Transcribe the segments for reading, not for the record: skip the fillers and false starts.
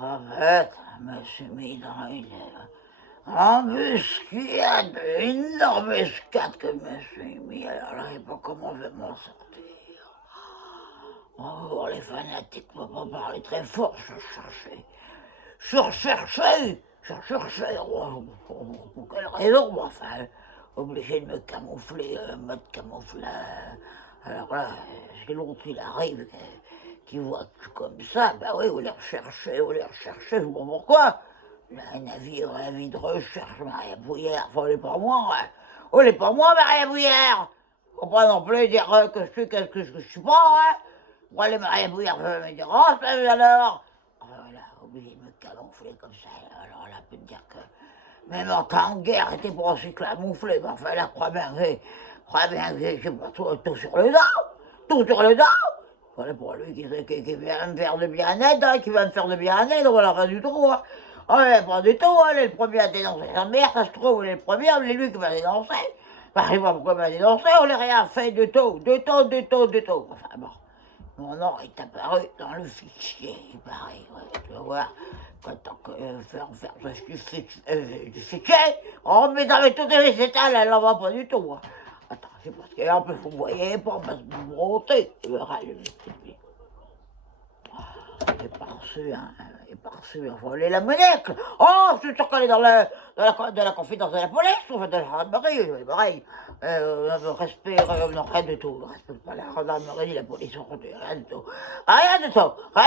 En fait, je me suis mis dans une embuscade, une embuscade que je me suis mis. Alors là, je sais pas comment je vais m'en sortir. Oh, les fanatiques ne vont pas parler très fort, je cherchais, pour quelle raison, mais enfin, obligé de me camoufler, mode camouflage. Alors là, si l'autre il arrive, qui voit que je suis comme ça, bah oui, vous les recherchez, je sais pas pourquoi. Là, un avis de recherche, Maria Bouillère, enfin, elle est pas moi, hein. Oh, elle est pas moi, Maria Bouillère. Faut pas non plus dire que je suis quelque chose que je suis pas, hein. Moi, les Maria Bouillère veulent me dire, oh, salut alors. Voilà, obligé de me camoufler comme ça. Alors là, peut te dire que même en temps de guerre, c'était pour aussi camoufler. Mais enfin, là, crois bien que j'ai pas tout sur le dos. Tout sur le dos. Voilà pour lui qui vient me faire de bien-être, hein, qui va me faire de bien-être, voilà, pas du tout, hein. Ouais, pas du tout, hein, il est le premier à dénoncer sa mère, ça se trouve, il est le premier, c'est lui qui va dénoncer. Enfin, je sais pas pourquoi il va dénoncer, on n'a rien fait de tout. Enfin bon, mon nom est apparu dans le fichier, il paraît, ouais, tu vas voir. Quand faire du fichier, oh, mais dans tout les états, elle n'en va pas du tout, hein. Attends, c'est parce qu'en plus, vous voyez pas, parce que vous montez, il verra le mythe. Il est parçu, voler la monnaie. Oh, je suis sûr qu'elle est dans la confidence de la police, ou de la gendarmerie, pareil. Respect, non, rien du tout. Respecte pas la gendarmerie, la police, rien du tout. Rien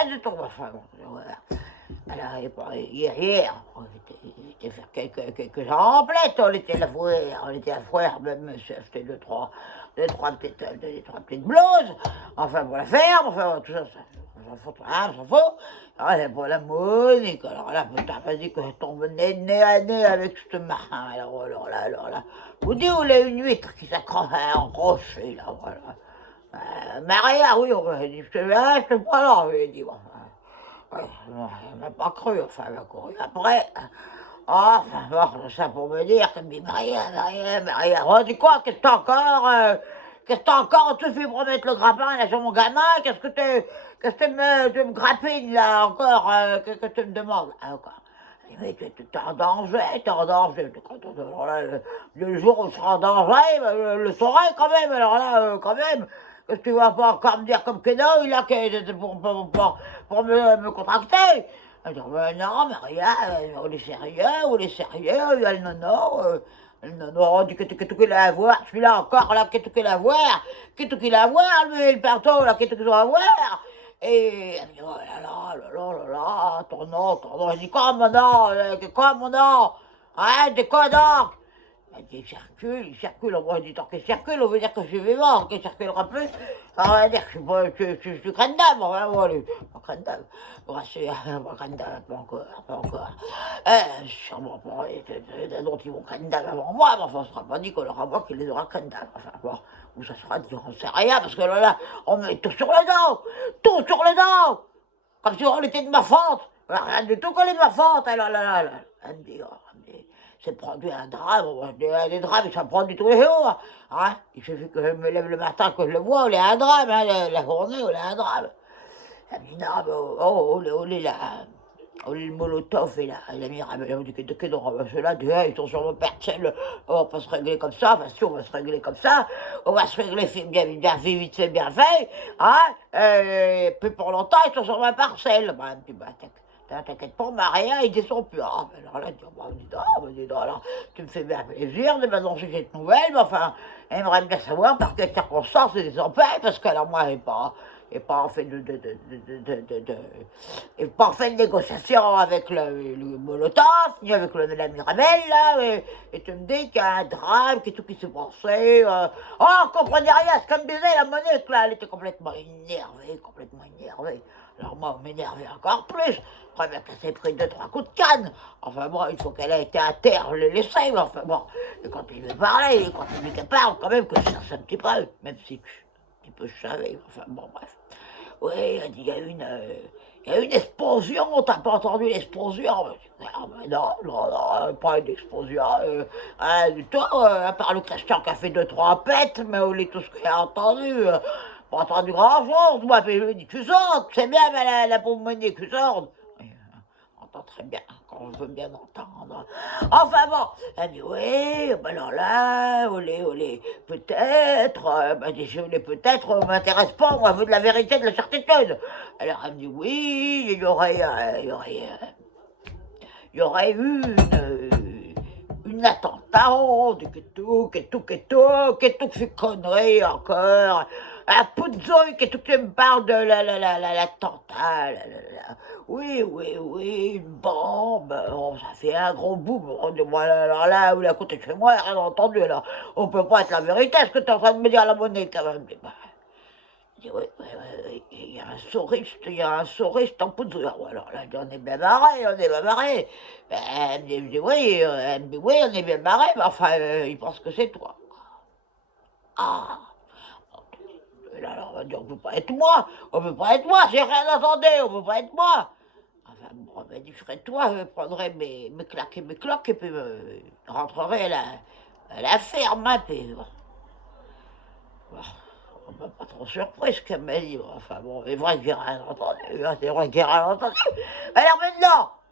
du tout, enfin, bon, voilà. Alors, hier, on était faire quelques emplettes, on était à la foire, même monsieur acheté deux, trois petites blouses, enfin pour la ferme, enfin tout ça, on s'en fout. Alors là, pour la Monique, alors là, putain, m'a dit que je tombe nez à nez avec ce marin, alors là, vous dites où il y a une huître qui s'accroche à un rocher, là, voilà. Maria, oui, on m'a dit, je suis pas là, je lui ai dit, bon. Ouais, elle m'a pas cru, enfin, elle m'a couru après. Enfin, bon, ça pour me dire qu'elle me dit, Maria, oh, dis quoi, qu'est-ce que t'as encore, tu fais pour mettre le grappin là sur mon gamin, qu'est-ce que tu me grappines là encore, que tu me demandes, encore. Mais t'es en danger, Alors là, le jour où je serai en danger, le saurai quand même, alors là, quand même. Qu'est-ce que tu vas pas encore me dire comme Keno, il a pour me contracter? Elle dit, ben non, mais rien, on est sérieux, il y a le nono, on dit qu'est-ce qu'il a à voir, celui-là encore, là, qu'est-ce qu'il a à voir, lui, le perto, là, qu'est-ce qu'il a à voir? Et elle me dit, oh là, ton nom, je dis, quoi mon nom? Hein, de quoi donc? Elle dit, il circule, moi je dis, tant qu'il circule, on veut dire que je suis vivant, qu'il circulera plus, ça veut dire que je suis crâne d'âme, enfin, bon, allez, pas crâne d'âme, pas crâne d'âme, pas encore. Sûrement pas, d'autres ils vont crâne d'âme avant moi, mais enfin, ce sera pas dit qu'on aura moi qui les aura crâne d'âme, enfin, bon, ou ça sera dit, on sait rien, parce que là, on met tout sur le dos, comme si on était de ma fente, rien du tout qu'on est de ma fente, là, elle me dit, c'est produit un drame, des drames, ça produit tous les jours. Hein? Il suffit que je me lève le matin, que je le vois, on est un drame, hein, la journée, on est un drame. Elle me dit, non, mais on est le molotov et la Mirabelle. On dit que non, ceux-là, ils sont sur mon parcelle, on va pas se régler comme ça, enfin si on va se régler comme ça, on va se régler bien fait, vite fait, bien fait, hein, puis pour longtemps, ils sont sur ma parcelle. Bah, puis, bah, t'inquiète pas, Maria, ils descendent plus. Ah, ben alors là, dis donc, alors, tu me fais bien plaisir de m'annoncer cette nouvelle, mais enfin, j'aimerais bien savoir par quelles circonstances ils ont fait, parce que alors moi, j'ai pas fait pas fait de négociation avec le Molotov, ni avec la Mirabelle, là, et tu me dis qu'il y a un drame, tout qui s'est passé, oh, on comprenait rien, c'est comme disait la Monique, là, elle était complètement énervée. Alors moi, on m'énervait encore plus. Je crois bien qu'elle s'est pris 2-3 coups de canne. Enfin bon, il faut qu'elle ait été à terre, le laisser, mais enfin bon. Et quand il me parlait, quand il me parle, quand même, que je cherche un petit peu, même si un petit peu je savais, enfin bon, bref. Oui, elle a dit, il y a eu une explosion, t'as pas entendu l'explosion? Ah, ben non, pas une explosion. Du tout, à part le Christian qui a fait 2-3 pètes, mais on est tout ce qu'il a entendu. Pas entendu grand-chose, moi, puis je lui ai dit, tu sortes, c'est bien, mais la pauvre Monique, tu sortes. j'entends très bien quand je veux bien entendre. Enfin bon, elle dit oui, ben alors là, olé, peut-être, désolé, peut-être, m'intéresse pas, moi, je veux de la vérité, de la certitude. Alors elle me dit oui, il y aurait eu une attentat, oh, qu'est-ce que c'est connerie encore. Un Pouzoï, qu'est-ce que tu me parles de l'attentat, oui, une bombe, oh, ça fait un gros boum, oh, voilà, alors là, où la côté de chez moi, rien entendu, alors, on peut pas être la vérité, ce que tu es en train de me dire à la monnaie, quand même. Je dis, oui, il y a un souriste en poudre. Alors là, on est bien marré, Elle me dit, oui, on est bien marré, mais enfin, il pense que c'est toi. Ah, alors on va dire, on peut pas être moi, j'ai rien entendu, on peut pas être moi. Enfin, bon, on m'a dit, je serais toi, je prendrais mes claques et mes cloques, et puis je rentrerai à la ferme, hein, puis bon. On m'a pas trop surpris ce qu'elle m'a dit. Enfin bon, c'est vrai que j'ai rien entendu. Alors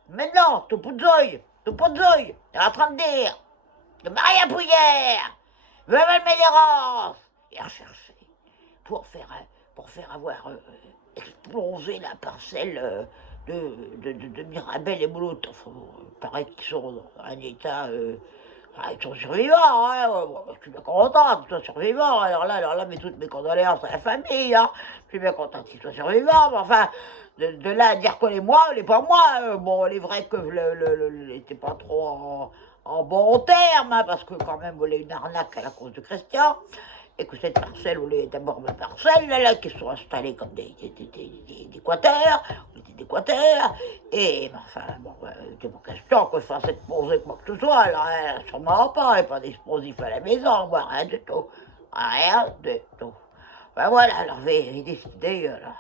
maintenant, tout Pouzoï, t'es en train de dire que Maria Pouillère veut mettre des rances et rechercher pour faire avoir explosé la parcelle de Mirabel et Mouloud. Enfin, bon, il paraît qu'ils sont dans un état. Ils sont survivants, hein. Je suis bien content qu'ils soient survivants. Alors là, mais toutes mes condoléances à la famille, hein. Je suis bien content qu'ils soient survivants, mais enfin, de là à dire qu'on est moi, on n'est pas moi. Bon, il est vrai que n'était pas trop en bon terme, hein, parce que quand même, on est une arnaque à la cause de Christian. Et que cette parcelle, on est d'abord ma parcelle, là, qui sont installés comme des quateurs, et enfin, bon, c'est pas question que je fasse être posé quoi que ce soit, alors, sûrement pas, il n'y a pas d'explosif à la maison, moi, rien du tout. Ben voilà, alors j'ai décidé, alors,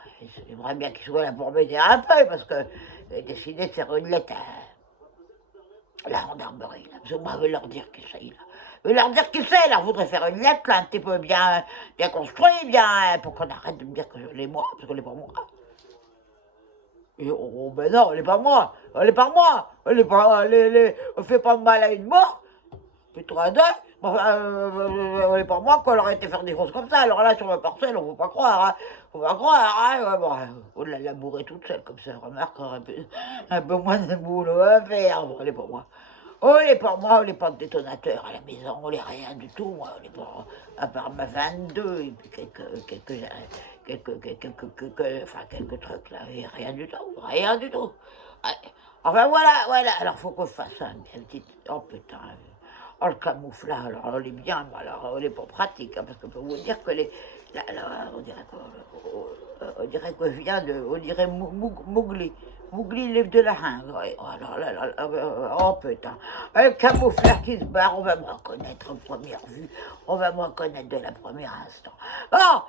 j'aimerais bien qu'il soit là pour m'aider un peu, parce que j'ai décidé de faire une lettre à la gendarmerie, là, parce que moi, je vais leur dire qui c'est, là. Je vais leur dire qui c'est, là, je voudrais faire une lettre, là, un petit peu bien construite, pour qu'on arrête de me dire que je l'ai moi, parce que je l'ai pas moi. Et ben non, elle est pas moi, on fait pas de mal à une mort, plutôt à deux, elle est pas moi, quoi, elle aurait été faire des choses comme ça, alors là, sur ma parcelle, on faut pas croire, ouais, bon, on l'a labourée toute seule, comme ça, remarque, un peu moins de boulot à faire, bon, elle est pas moi. On n'est pas moi, on n'est pas de détonateur à la maison, on n'est rien du tout, moi, on n'est pas, à part ma 22 et puis quelques trucs là, et rien du tout. Enfin voilà, alors faut qu'on fasse un petit, oh putain, oh le camouflage, alors on est bien, mais alors on n'est pas pratique, hein, parce que je peux vous dire que là, on dirait que je viens de, on dirait Mowgli. Mowgli lève de la hingue. Oh oh putain. Un camouflage qui se barre, on va me reconnaître en première vue. On va me reconnaître de la première instant. Bon, alors,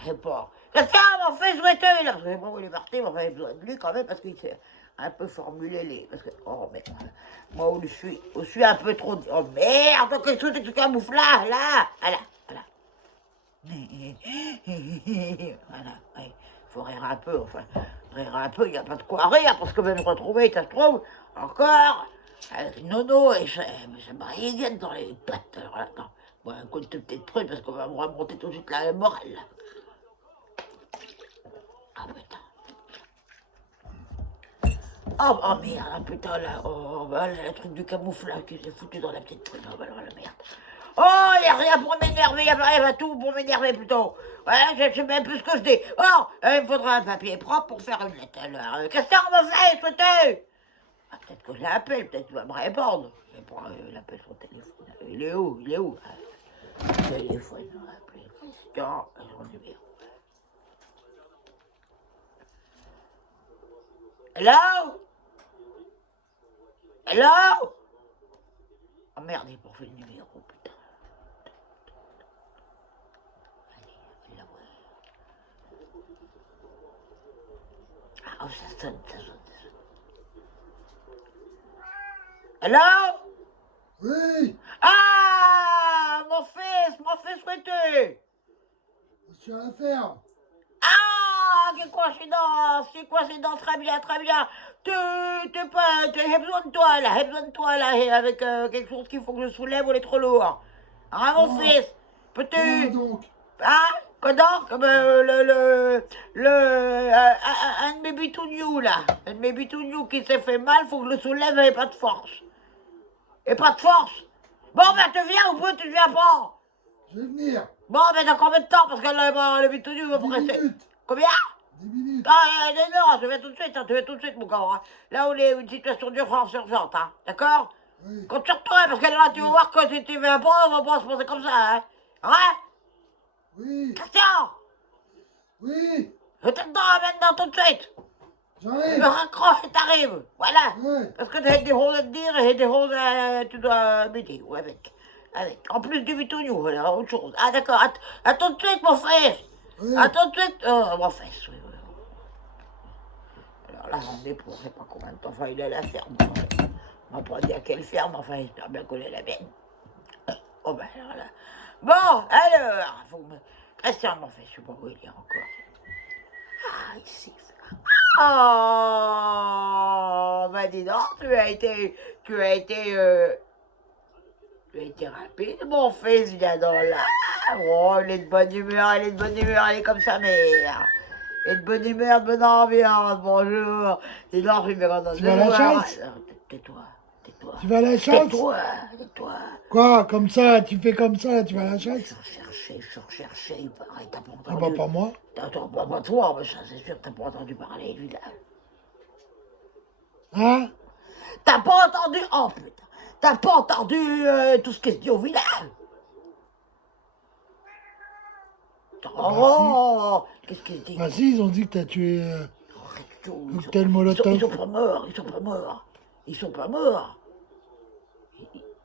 je sais pas. Qu'est-ce qu'on fait ce souhaiter là? Parce que bon, il est parti, mais on avait besoin de lui quand même, parce qu'il s'est un peu formulé les. Parce que, oh merde, moi, je suis un peu trop. Oh merde, qu'est-ce que c'est que ce camouflage là? Voilà. Voilà, ouais. Faut rire un peu, enfin, il n'y a pas de quoi rire, parce que je vais me retrouver, ça se trouve, encore, avec Nono et ça m'a dans les pattes, alors là, attends, bon, un coup de petite truc, parce qu'on va me remonter tout de suite la morale, là. Ah, putain. Oh merde, putain, là, le truc du camouflage qui s'est foutu dans la petite truc, oh, alors la merde. Oh, il n'y a rien pour m'énerver, il n'y a rien tout pour m'énerver plutôt. Ouais, je sais même plus ce que je dis. Oh, il me faudra un papier propre pour faire une lettre. Alors, qu'est-ce qu'on me fait, souhaiter? Peut-être que je l'appelle, peut-être qu'il va me répondre. Je prends l'appel sur le téléphone. Il est où? Téléphone, on va appeler Christian, son numéro. Hello? Oh merde, il faut faire le numéro, putain. Ah, oh, ça sonne. Hello? Oui, Ah, mon fils souhaité. je suis à la ferme. Ah, quelle coïncidence, très bien, très bien. J'ai besoin de toi, là, et avec quelque chose qu'il faut que je soulève ou il est trop lourd. Hein, mon Quoi? fils, Quoi peux-tu, donc? hein, quoi donc, un de mes bitounious, là, un de mes bitounious qui s'est fait mal, faut que je le soulève et pas de force. Et pas de force. Bon, ben, tu viens ou tu viens pas? Je vais venir. Bon, mais dans combien de temps? Parce que le bitouniou va 10 presser. minutes. Combien? 10 minutes. Ah, non, je vais tout de suite, hein, je vais tout de suite, mon gars. Hein. Là où il y a une situation d'urgence urgente, hein. D'accord? Oui. Compte sur toi, parce que là, tu vas voir que si tu viens pas, on va pas se passer comme ça, hein. Ouais? Oui. Christian! Oui. Je te donne maintenant tout de suite. Je me J'arrive. raccroche et t'arrives. Voilà. Ouais. Parce que j'ai des choses à te dire et des choses à... Tu dois m'aider, ou avec. Avec. En plus du bitouniou, voilà, autre chose. Ah, d'accord. À tout de suite, mon frère. Oui. À tout de suite. Mon frère, oui, oui. Alors là, on est pour je sais pas combien de temps. Enfin, il est à la ferme. On m'a pas dit à quelle ferme, enfin, j'espère bien qu'on est la mienne. Oh, ben alors là. Bon, alors, Christian, mon frère, je sais pas où il est encore. Ah, ici. Oh, bah dis donc, tu as été rapide, mon fils, viens donc là. Oh, il est de bonne humeur, il est de bonne humeur, il est comme sa mère. Il est de bonne humeur, de bonne ambiance, bonjour. Dis donc, je suis bien content de Tu vas à la voir. chasse? Tais-toi, tais-toi. Tu vas à la chasse? Tais-toi. Quoi? Comme ça? Tu fais comme ça? Tu vas à la chasse? Je recherchais, il paraît, t'as pas Ah entendu. bah pas moi. T'entends pas toi, mais ça c'est sûr que t'as pas entendu parler du village. Hein? T'as pas entendu, oh putain, t'as pas entendu tout ce qui se dit au village. Oh, qu'est-ce qu'ils se dit? Bah si, ils ont dit que t'as tué Arrête tout, cocktail ils Molotov. sont pas morts, ils sont pas morts. Ils sont pas morts. Ah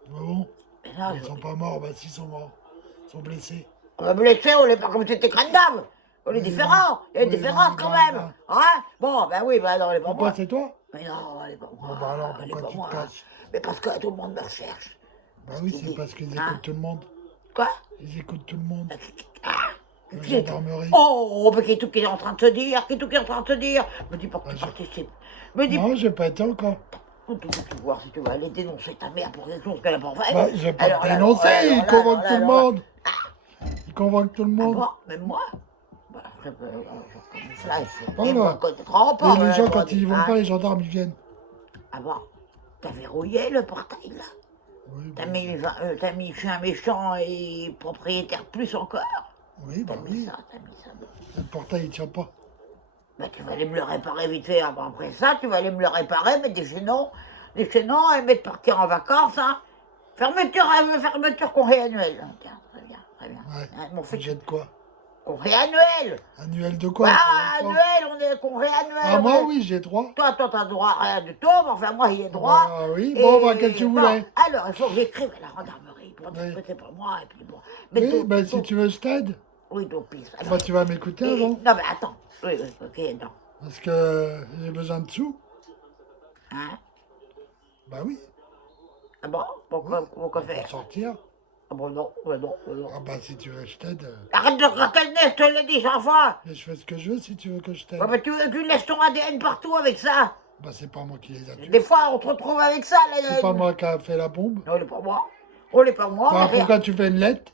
bon? Mais là, Ils sont pas morts, bah si, ils sont morts. Ils sont blessés. on va me laisser, on est pas comme c'était crâne d'âme. On est Oui, différents, il y a une oui, différence oui, quand oui, même. oui. Hein? Bon, ben oui, ben non, elle est pas Pourquoi moi. c'est toi? Mais non, elle est pas moi. Bon bah alors, Elle est pourquoi pas tu moi. te caches? Mais parce que tout le monde me recherche. Bah oui, qu'il c'est dit. parce qu'ils Hein? écoutent tout le monde. Quoi? Ils écoutent tout le monde. Ah, La qui est tout? gendarmerie. Oh, mais qui est tout qui est en train de se dire? Qui est tout qui est en train de se dire? Me dis pas que Bah, tu je- participes. Me dis Non, j'ai pas été encore. tu vas voir si tu vas aller dénoncer ta mère pour quelque chose qu'elle a pas fait. Bah, je vais pas Alors te là, dénoncer, alors ils là, convoquent alors tout le là, alors là. monde. Ils convoquent tout le Ah monde. bon? Même moi? Bah, après, comme ça, Pas et là. moi, quand tu te rends Et pas, les gens, toi, quand ils vont hein? pas, les gendarmes, ils viennent. Ah bon? T'as verrouillé le portail, là? Oui, T'as bah, mis je suis un méchant et propriétaire plus encore? oui, bah T'as mis oui. ça, t'as mis ça. Le portail, il tient pas. Bah, tu vas aller me le réparer vite fait. Après ça, tu vas aller me le réparer, mettre des chaînons, et mettre partir en vacances, hein. Fermeture congé annuel. Tiens, très bien, très bien. Ouais. Hein, mon fils, J'ai de quoi? congé annuel. Annuel de quoi? Ah, Ça va pas. annuel, on est congé annuel. Ah, moi, ouais. oui, j'ai droit. Toi, t'as droit à rien du tout, mais enfin, moi, il y ai droit. Bah oui, bon, bah, qu'est-ce que tu bon, voulais? alors, il faut que j'écrive à la gendarmerie pour dire Oui. que c'est pas moi, et puis bon. Oui, bah si tu veux, je t'aide. Oui, ton pisse. Bah, tu vas m'écouter avant. Non, mais attends. Oui, ok, non. Parce que j'ai besoin de sous. Hein? Bah oui. Ah bon? Pourquoi Pour faire? sortir. Ah bon, non. Ah bah si tu veux, je t'aide. Arrête de gratter le nez, je te l'ai dit 100 fois. Mais je fais ce que je veux si tu veux que je t'aide. Ouais, mais tu laisses ton ADN partout avec ça. Bah c'est pas moi qui les a tués. Des fois, on te retrouve avec ça. Là, C'est pas moi qui a fait la bombe. Non, il est pas moi. On n'est pas moi. Bah mais pourquoi tu fais une lettre?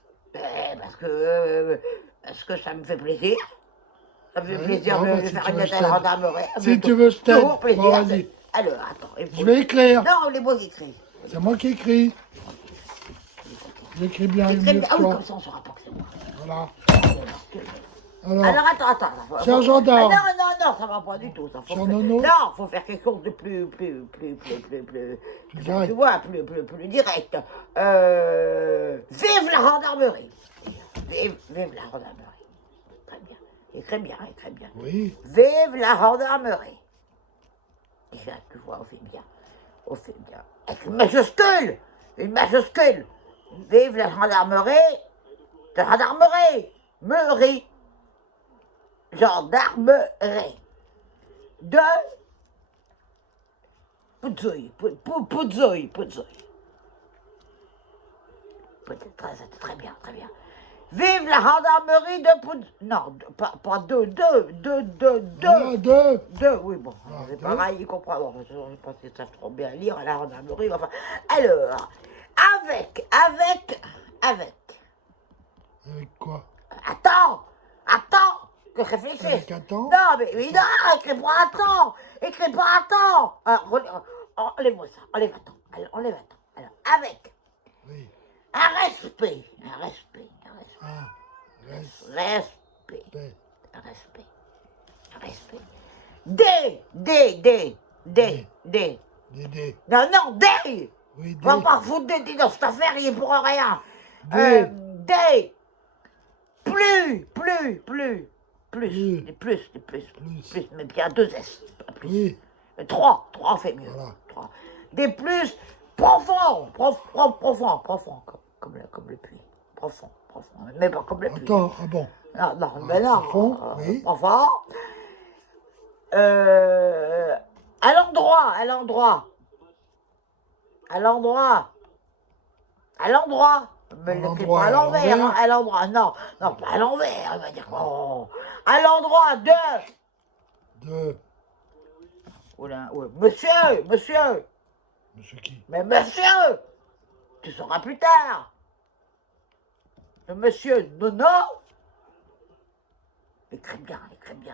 parce que ça me fait plaisir. Ça me fait Ouais, plaisir bon, de bah, si faire tu une veux, lettre je à la t'aide. gendarmerie. Si tu veux, je t'aide. Toujours plaisir. Bon, vas-y. Alors, attends. il faut- Je vais écrire. Non, les mots écrits. C'est moi qui écris. J'écris bien mieux que Ah oui, toi. comme ça, on saura pas que c'est moi. Voilà. Alors, Alors, attends. cher gendarme. Ah, non, ça va pas du tout. Ça. Faut Cher faire- Nono. Non, faut faire quelque chose de plus direct. tu vois, plus direct. Vive la gendarmerie. Vive la gendarmerie. Très bien. Écris bien. Oui. Vive la gendarmerie. Déjà, tu vois, on fait bien. Avec une majuscule. Vive la gendarmerie. Meurie. Gendarmerie. De Poudzouille. Peut-être très bien. Vive la gendarmerie de Poudre. Non, pas deux, Voilà, deux. deux, oui, bon, Ah, c'est deux. pareil, il comprend. Bon, je pense que ça trop bien lire à la gendarmerie, enfin. Alors, avec. Avec quoi? Attends, que je réfléchisse. Avec un temps? Non, mais non, écris pas attends, Alors, enlève-moi ça, enlève attends. Alors, avec Oui. un respect. Ah, Respect. Des. Des. Non, des. Oui, On va des. pas foutre des dans cette affaire, il est pour rien. Des. Des. Plus. Plus. Des plus. Mais bien deux S, pas plus. Oui. Trois fait mieux. Voilà. Trois. Des plus profonds, comme le puits. Profond, mais pas comme le puits. Attends, ah bon. Non, mais non. Profond, oui. Profond. À l'endroit. Mais le crie pas à l'envers, hein, à l'endroit. Non, pas à l'envers, il va dire. Oh. À l'endroit de. Oula, monsieur. Monsieur qui? Mais monsieur, tu sauras plus tard. Le monsieur Nono. Écris bien.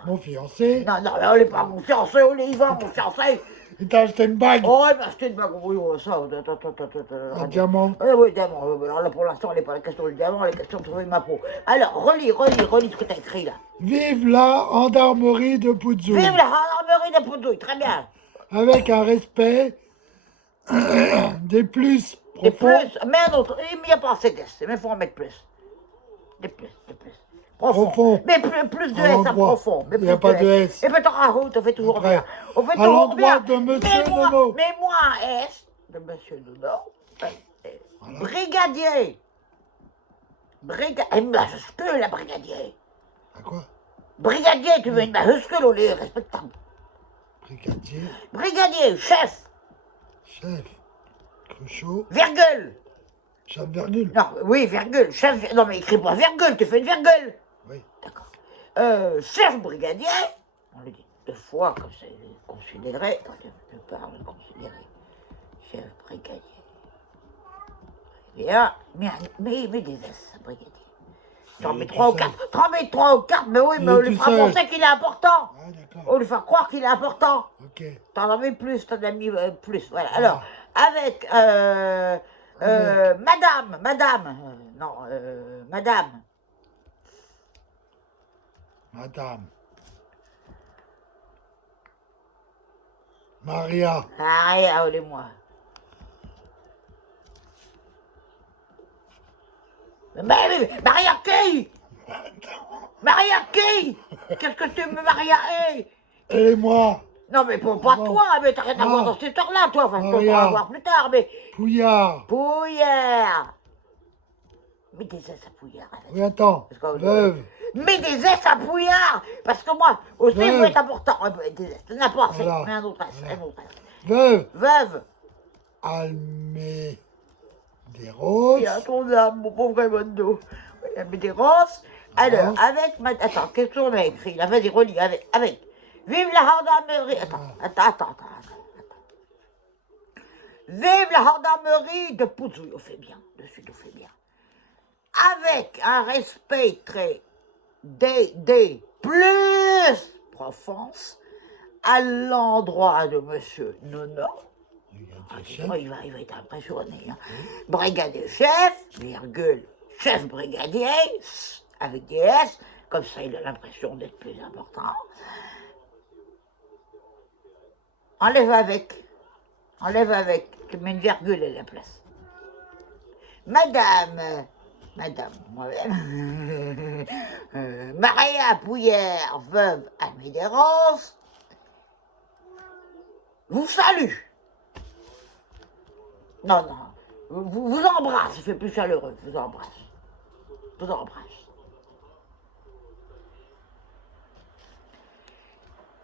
Mon fiancé? Non, mais on n'est pas mon fiancé, on est Yvan, mon fiancé. Il t'a acheté une bague? Oh, il m'a acheté une bague, oui, ça, Un diamant? Oui, diamant. Alors là, pour l'instant, elle n'est pas la question du diamant, elle est question de trouver ma peau. Alors, relis ce que t'as écrit là. Vive la gendarmerie de Poudzou. Vive la gendarmerie de Poudouille, très bien. Avec un respect des plus Des profonds. plus, mais un autre, il n'y a pas assez d'S, mais il faut en mettre plus. Des plus. Profond. Mais plus de À S à l'endroit. profond. Il n'y a pas de S. Et puis t'en rajoutes, on fait toujours Après, bien. On fait à toujours l'endroit bien. de Monsieur Mets-moi- Nono. Mets-moi un S de Monsieur Nono. Voilà. Brigadier. Une majuscule, la brigadier. À quoi? Brigadier, tu veux une majuscule, on est respectable. Brigadier, Brigadier, chef, chef, Cruchot, virgule. chef virgule. Non, oui, virgule, chef. Non, mais écris pas virgule, tu fais une virgule. Oui. D'accord. Chef brigadier, on le dit deux fois, comme c'est considéré. Je parle de considéré. Chef brigadier. Bien, mais des S, brigadier. T'en mets trois ou quatre, mais oui, mais on lui fera penser qu'il est important. Ah, d'accord. On lui fera croire qu'il est important. Ok. T'en as mis plus, t'en as mis plus, voilà. Alors, avec, madame, Madame. Maria. Ah, moi. Mais Maria qui? Maria qui? Qu'est-ce que tu me Maria Elle et moi. Non, mais pas toi, mais t'as rien à voir dans cette histoire-là, toi. Enfin, on va voir plus tard, mais. Pouillard. Pouillère. Mets des S à Pouillard. Oui, attends. Veuve. Mets des S à Pouillard. Parce que moi, aussi, il faut être important. Des S, t'en as pas assez. Voilà. Mais un autre S, Voilà. un autre S. Veuve. Veuve. Almé. Des roses. Et à ton âme, mon pauvre Raimondo. Mais des roses. Alors, avec ma. Attends, qu'est-ce qu'on a écrit là? Vas-y, relis. Avec. Vive la gendarmerie. Attends. Vive la gendarmerie de Poudzou. On fait bien. De suite, on fait bien. Avec un respect très. Des plus profond à l'endroit de Monsieur Nono. Il va être impressionné. Hein. Brigadier chef, virgule, chef brigadier, avec des S, comme ça il a l'impression d'être plus important. Enlève avec, tu mets une virgule à la place. Madame, moi-même, Maria Pouillère, veuve Almédéros, vous salue. Non, vous embrasse, ça fait plus chaleureux, vous embrasse.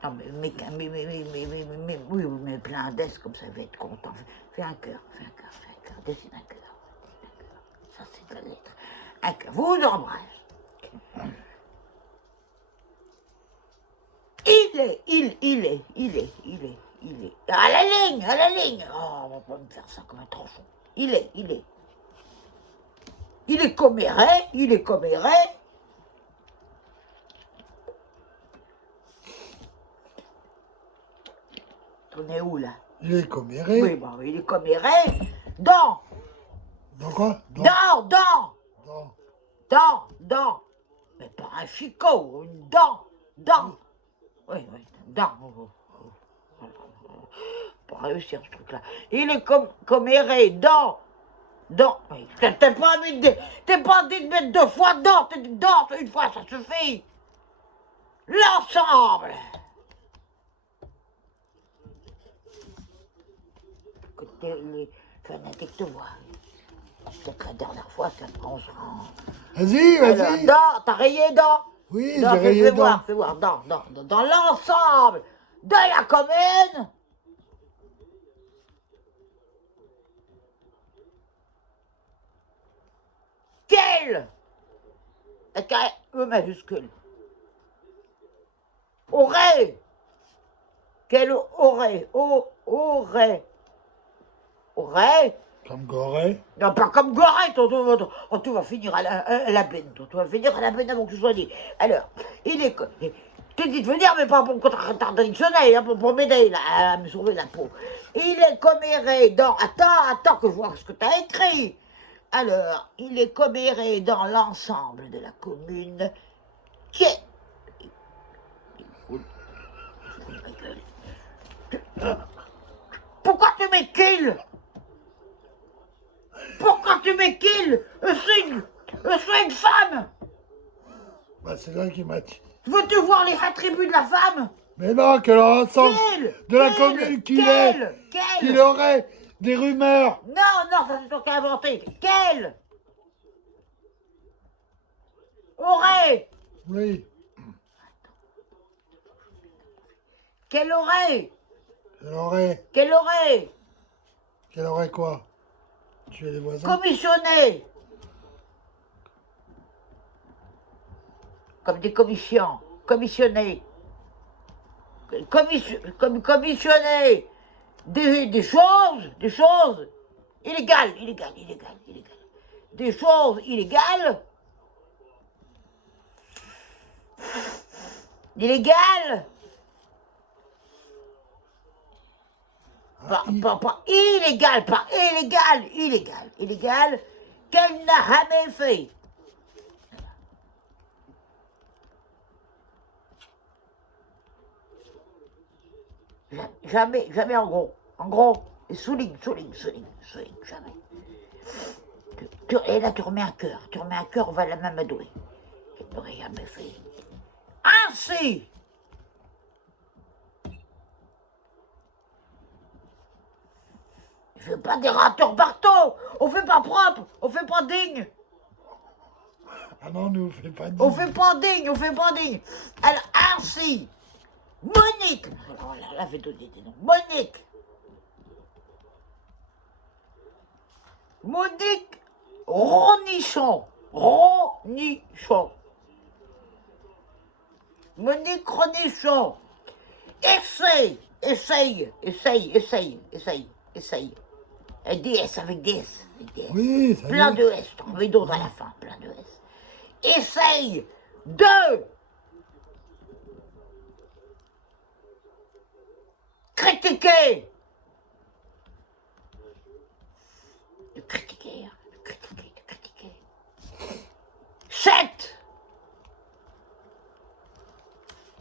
Non, mais plein d'ess comme ça, va être content. Fais un cœur, dessine un cœur. Ça, c'est la lettre. vous embrasse. Il est. À la ligne. Oh, on va pas me faire ça comme un tronçon. Il est. Il est comméré. On est où, là? Il est comméré. Oui, bon, il est comméré. Dans. Dans quoi? Dans. Mais pas un chicot, une dent. Oui, dent. Pas réussir ce truc-là. Il est comméré dans. Oui, t'as pas envie de mettre 2 fois dans, t'as dit dans, une fois, ça suffit. L'ensemble. Écoutez, les fanatiques te voient. Peut-être la dernière fois, ça prend. Vas-y. Alors, dans, t'as rayé dans. Oui, Dans, j'ai rayé dans. Fais voir, dans l'ensemble de la commune. Quel, avec un E majuscule, aurait, Comme Gorée. non pas comme Gorette, tu vas finir à la benne, tu vas finir à la benne avant que tu sois dit. Alors, il est, tu dis de venir, mais pas pour contrat traditionnel, hein, pour m'aider là, à me sauver la peau. Il est comméré dans, attends que je vois ce que tu as écrit. Alors, il est comméré dans l'ensemble de la commune qui est... Pourquoi tu mets kill? Pourquoi tu mets kill? Je suis une femme. Bah, c'est là qui m'a dit. Veux-tu voir les attributs de la femme? Mais non, que l'ensemble de la Quel commune qu'il aurait des rumeurs. Non, ça c'est toi qui as inventé. Quel aurait? Oui. Quel aurait? Qu'elle aurait quoi? Tuer les voisins? Commissionné. Comme des commissions. Commissionné. Commissionné. Des choses illégales. Des choses illégales. Pas illégal, qu'elle n'a jamais fait. Jamais en gros. Et souligne, jamais. Et là, tu remets un cœur, on va la même adouer. Qu'elle n'aurait jamais fait. Ainsi. On fait pas des rateurs partout, on fait pas propre, on fait pas digne. Ah non, nous, on fait pas digne. On fait pas digne. Alors, ainsi, Monique, alors là, elle avait donné des noms. Monique Ronichon. Monique Ronichon. Essaye. DS avec DS. Oui, ça Plein y est. de S, t'en mets d'autres à la fin, plein de S. Essaye de critiquer. De critiquer. 7.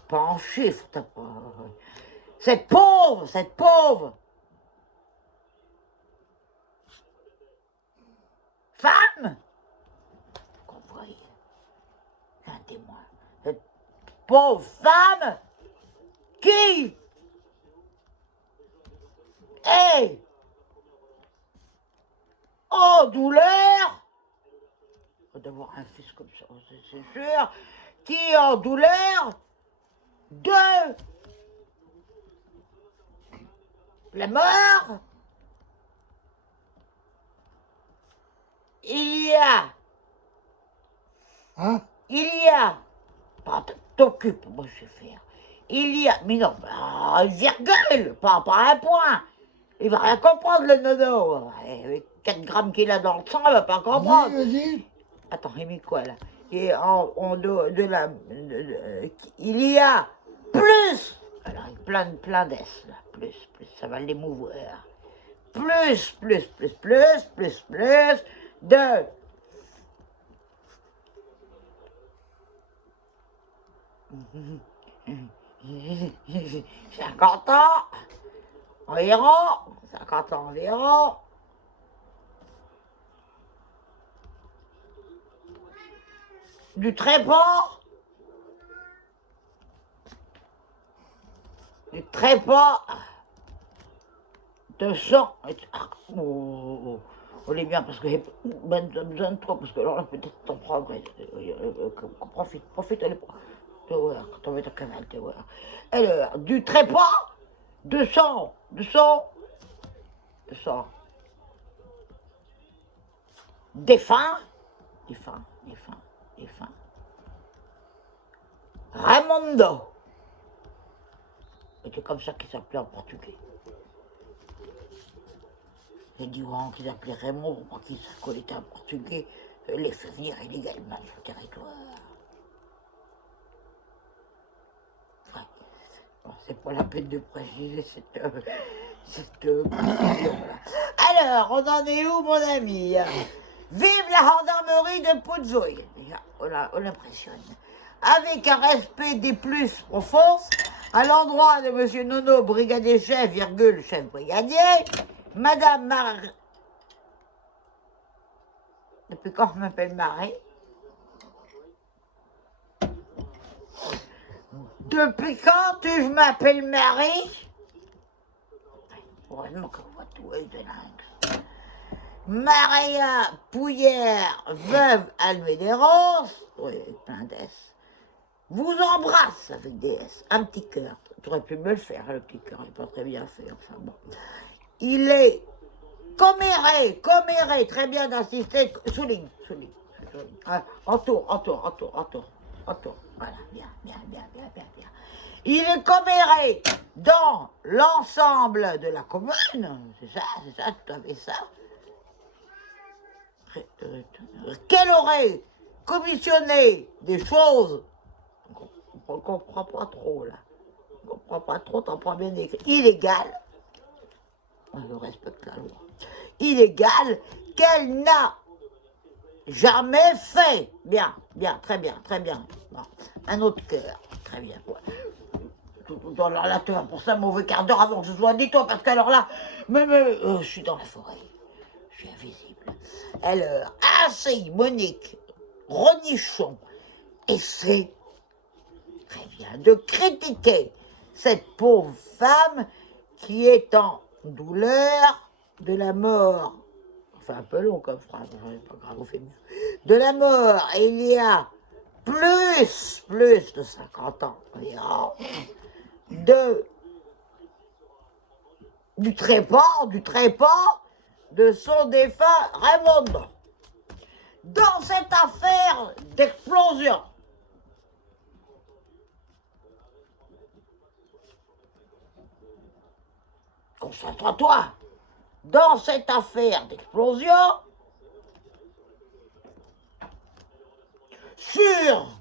Pas en chiffre, t'as pas. Cette pauvre. Femme. Vous voyez, un témoin. Cette pauvre femme qui est en douleur, d'avoir un fils comme ça, c'est sûr, qui est en douleur de la mort. Il y a Hein? Il y a, t'occupe, moi je sais faire. Il y a, mais non, virgule, pas un point. Il va rien comprendre le nono. Avec 4 grammes qu'il a dans le sang, il va pas comprendre. Vas-y. Attends, il met quoi là? Et il y a plus. Alors, plein d'S là. Plus, ça va l'émouvoir. Plus de 50 ans environ, 50 ans environ, du trépas, de sang. On est bien parce que j'ai besoin de toi, parce que alors là peut-être t'en progrès. Profite, allez, tu vois, quand on met ta canal, tu vois. Alors, du trépas, de sang, défunt, Raimundo. C'était comme ça qu'il s'appelait en portugais. J'ai dit ouais, qu'ils appelaient Raymond pour pas qu'il sache qu'on était en portugais, les fait venir illégalement sur le territoire. Ouais. Bon, c'est pas la peine de préciser cette précision-là. Alors, on en est où, mon ami? Vive la gendarmerie de Pozzoy. Déjà, on l'impressionne. Avec un respect des plus profonds à l'endroit de Monsieur Nono, brigadier chef, chef brigadier, Madame Marie. Depuis quand je m'appelle Marie? Depuis quand je m'appelle Marie? Heureusement qu'on voit tout œil de lynx. Maria Pouillère, veuve Almederos, oui, avec plein d'S, vous embrasse avec des S, un petit cœur. Tu aurais pu me le faire, le petit cœur, il n'est pas très bien fait, enfin bon. Il est comméré, très bien d'insister, souligne. Entour, voilà, bien. Il est comméré dans l'ensemble de la commune, c'est ça, tout à fait ça. Qu'elle aurait commissionné des choses, on ne comprend pas trop là, t'en prends bien écrit, illégales, je respecte la loi, illégales, qu'elle n'a jamais fait. Bien, très bien. Bon, un autre cœur, très bien. Ouais. Alors là, tu vas pour ça, mauvais quart d'heure avant que je sois dit, toi, parce qu'alors là, je suis dans la forêt, je suis invisible. Alors, assez, Monique, Ronichon, essaie, très bien, de critiquer cette pauvre femme qui est en douleur de la mort. Enfin, un peu long comme phrase, pas grave, on fait mieux. De la mort, il y a plus de 50 ans, environ, du trépas de son défunt Raymond. Dans cette affaire d'explosion, concentre-toi, dans cette affaire d'explosion, sur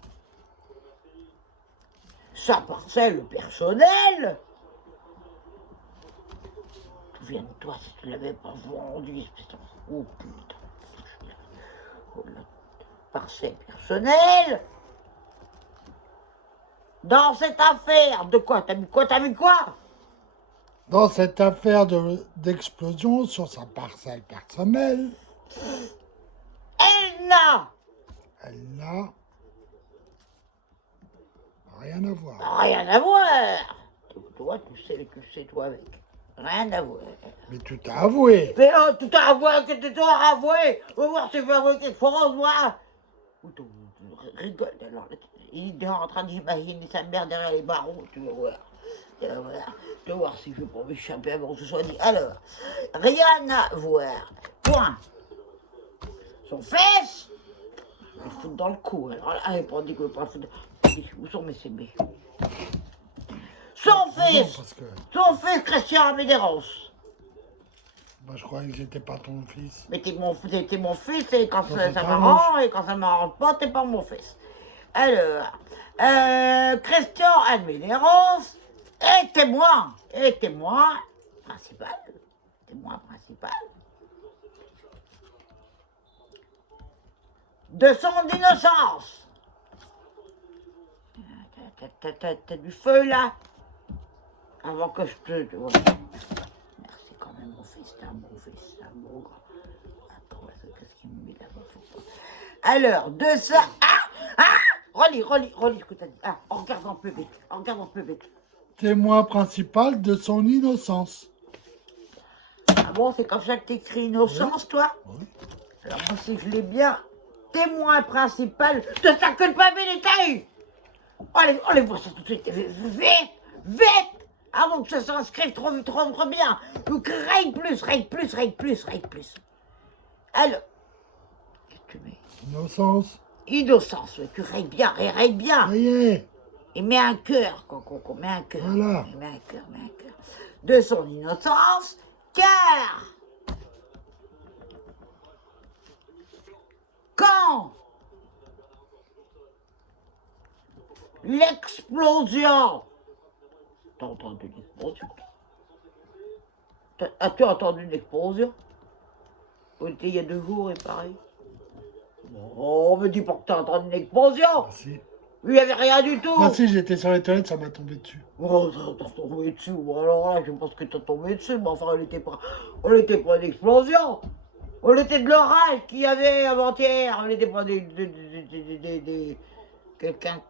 sa parcelle personnelle, souviens-toi si tu l'avais pas vendu, oh putain, parcelle personnelle, dans cette affaire de quoi? T'as mis quoi? Dans cette affaire d'explosion sur sa parcelle personnelle, Elle n'a rien à voir. rien à voir. Toi, tu sais, toi avec. Rien à voir. Mais tout a avoué. Mais oh, tout à avoué, que tu dois avouer. On va voir si tu veux avouer quelque chose, moi. Rigole, alors. Il est en train d'imaginer sa mère derrière les barreaux, tu vas voir. Tu vas voir si je peux m'échapper avant que ce soit dit. Alors, rien à voir. Point. Son fils, le foutre dans le cou. Alors là, elle pas dit que pas le foutre. Où sont mes CB? Son Non, fils, parce que Christian Medeiros. moi, je croyais que j'étais pas ton fils. Mais t'es mon fils, et quand Quand ça ça m'arrange, et quand ça m'arrange pas, t'es pas mon fils. Alors, Christian Medeiros est témoin principal. Témoin principal. De son innocence. T'as du feu là? Avant que je te... Ouais. Merci quand même mon fils, t'es un bon fils, c'est un bon gars. Attends, qu'est-ce qu'il me met là-bas? Alors, de ça... Relis ce que t'as dit. Ah, on regarde un peu vite, Témoin principal de son innocence. Ah bon, c'est comme ça que t'écris innocence, toi? Oui. Alors moi, si je l'ai bien, témoin principal de sa culpabilité. Allez voir ça tout de suite. Vite, avant que ça s'inscrive trop bien. Donc, règle plus. Alors, qu'est-ce que tu mets? Innocence. Innocence, ouais, tu règles bien. Ça y est. Et mets un cœur, qu'on met un cœur. Voilà. Mets un cœur. De son innocence, car quand l'explosion... T'as entendu une explosion? As-tu entendu une explosion? On était il y a 2 jours et pareil. Oh, me dis pas que t'as entendu une explosion! Ah, si. Il n'y avait rien du tout! Ah, si, j'étais sur les toilettes, ça m'a tombé dessus. Oh, t'as tombé dessus. Alors là, je pense que t'as tombé dessus, mais enfin, on n'était pas une explosion. On était de l'orage qu'il y avait avant-hier. On n'était pas des... Quelqu'un...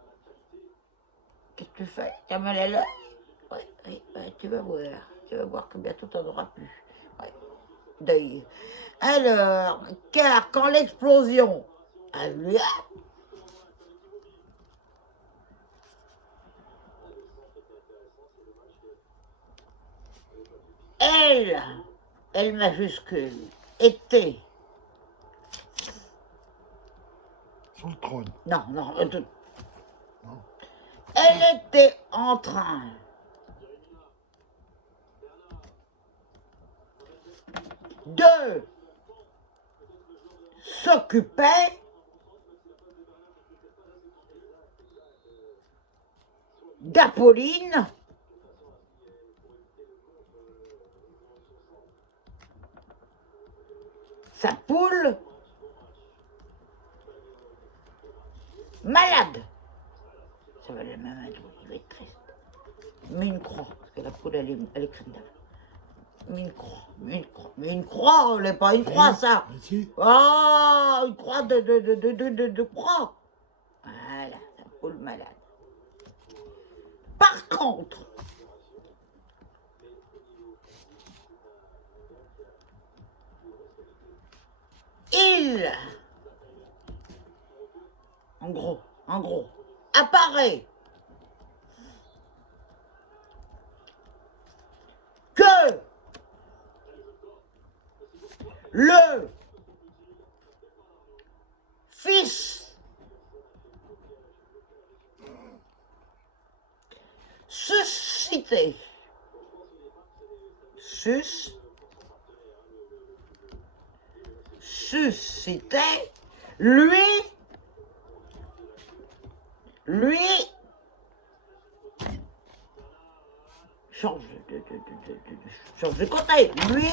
Qu'est-ce que tu fais? T'as mal à l'œil? Oui, tu vas voir que bientôt t'en auras plus. Ouais. Deuil. Alors, car quand l'explosion a eu lieu, elle majuscule, était... Sur le trône. Non. Non. Elle était en train de s'occuper d'Apolline, sa poule malade. Ça va la même être, il va être triste. Mets une croix, parce que la poule, elle est crétine. Mets une croix, elle n'est pas une croix, ça. Mais si. Oh, une croix de croix. Voilà, sa poule malade. Par contre, il, en gros, apparaît que le fils suscité, lui change de côté, lui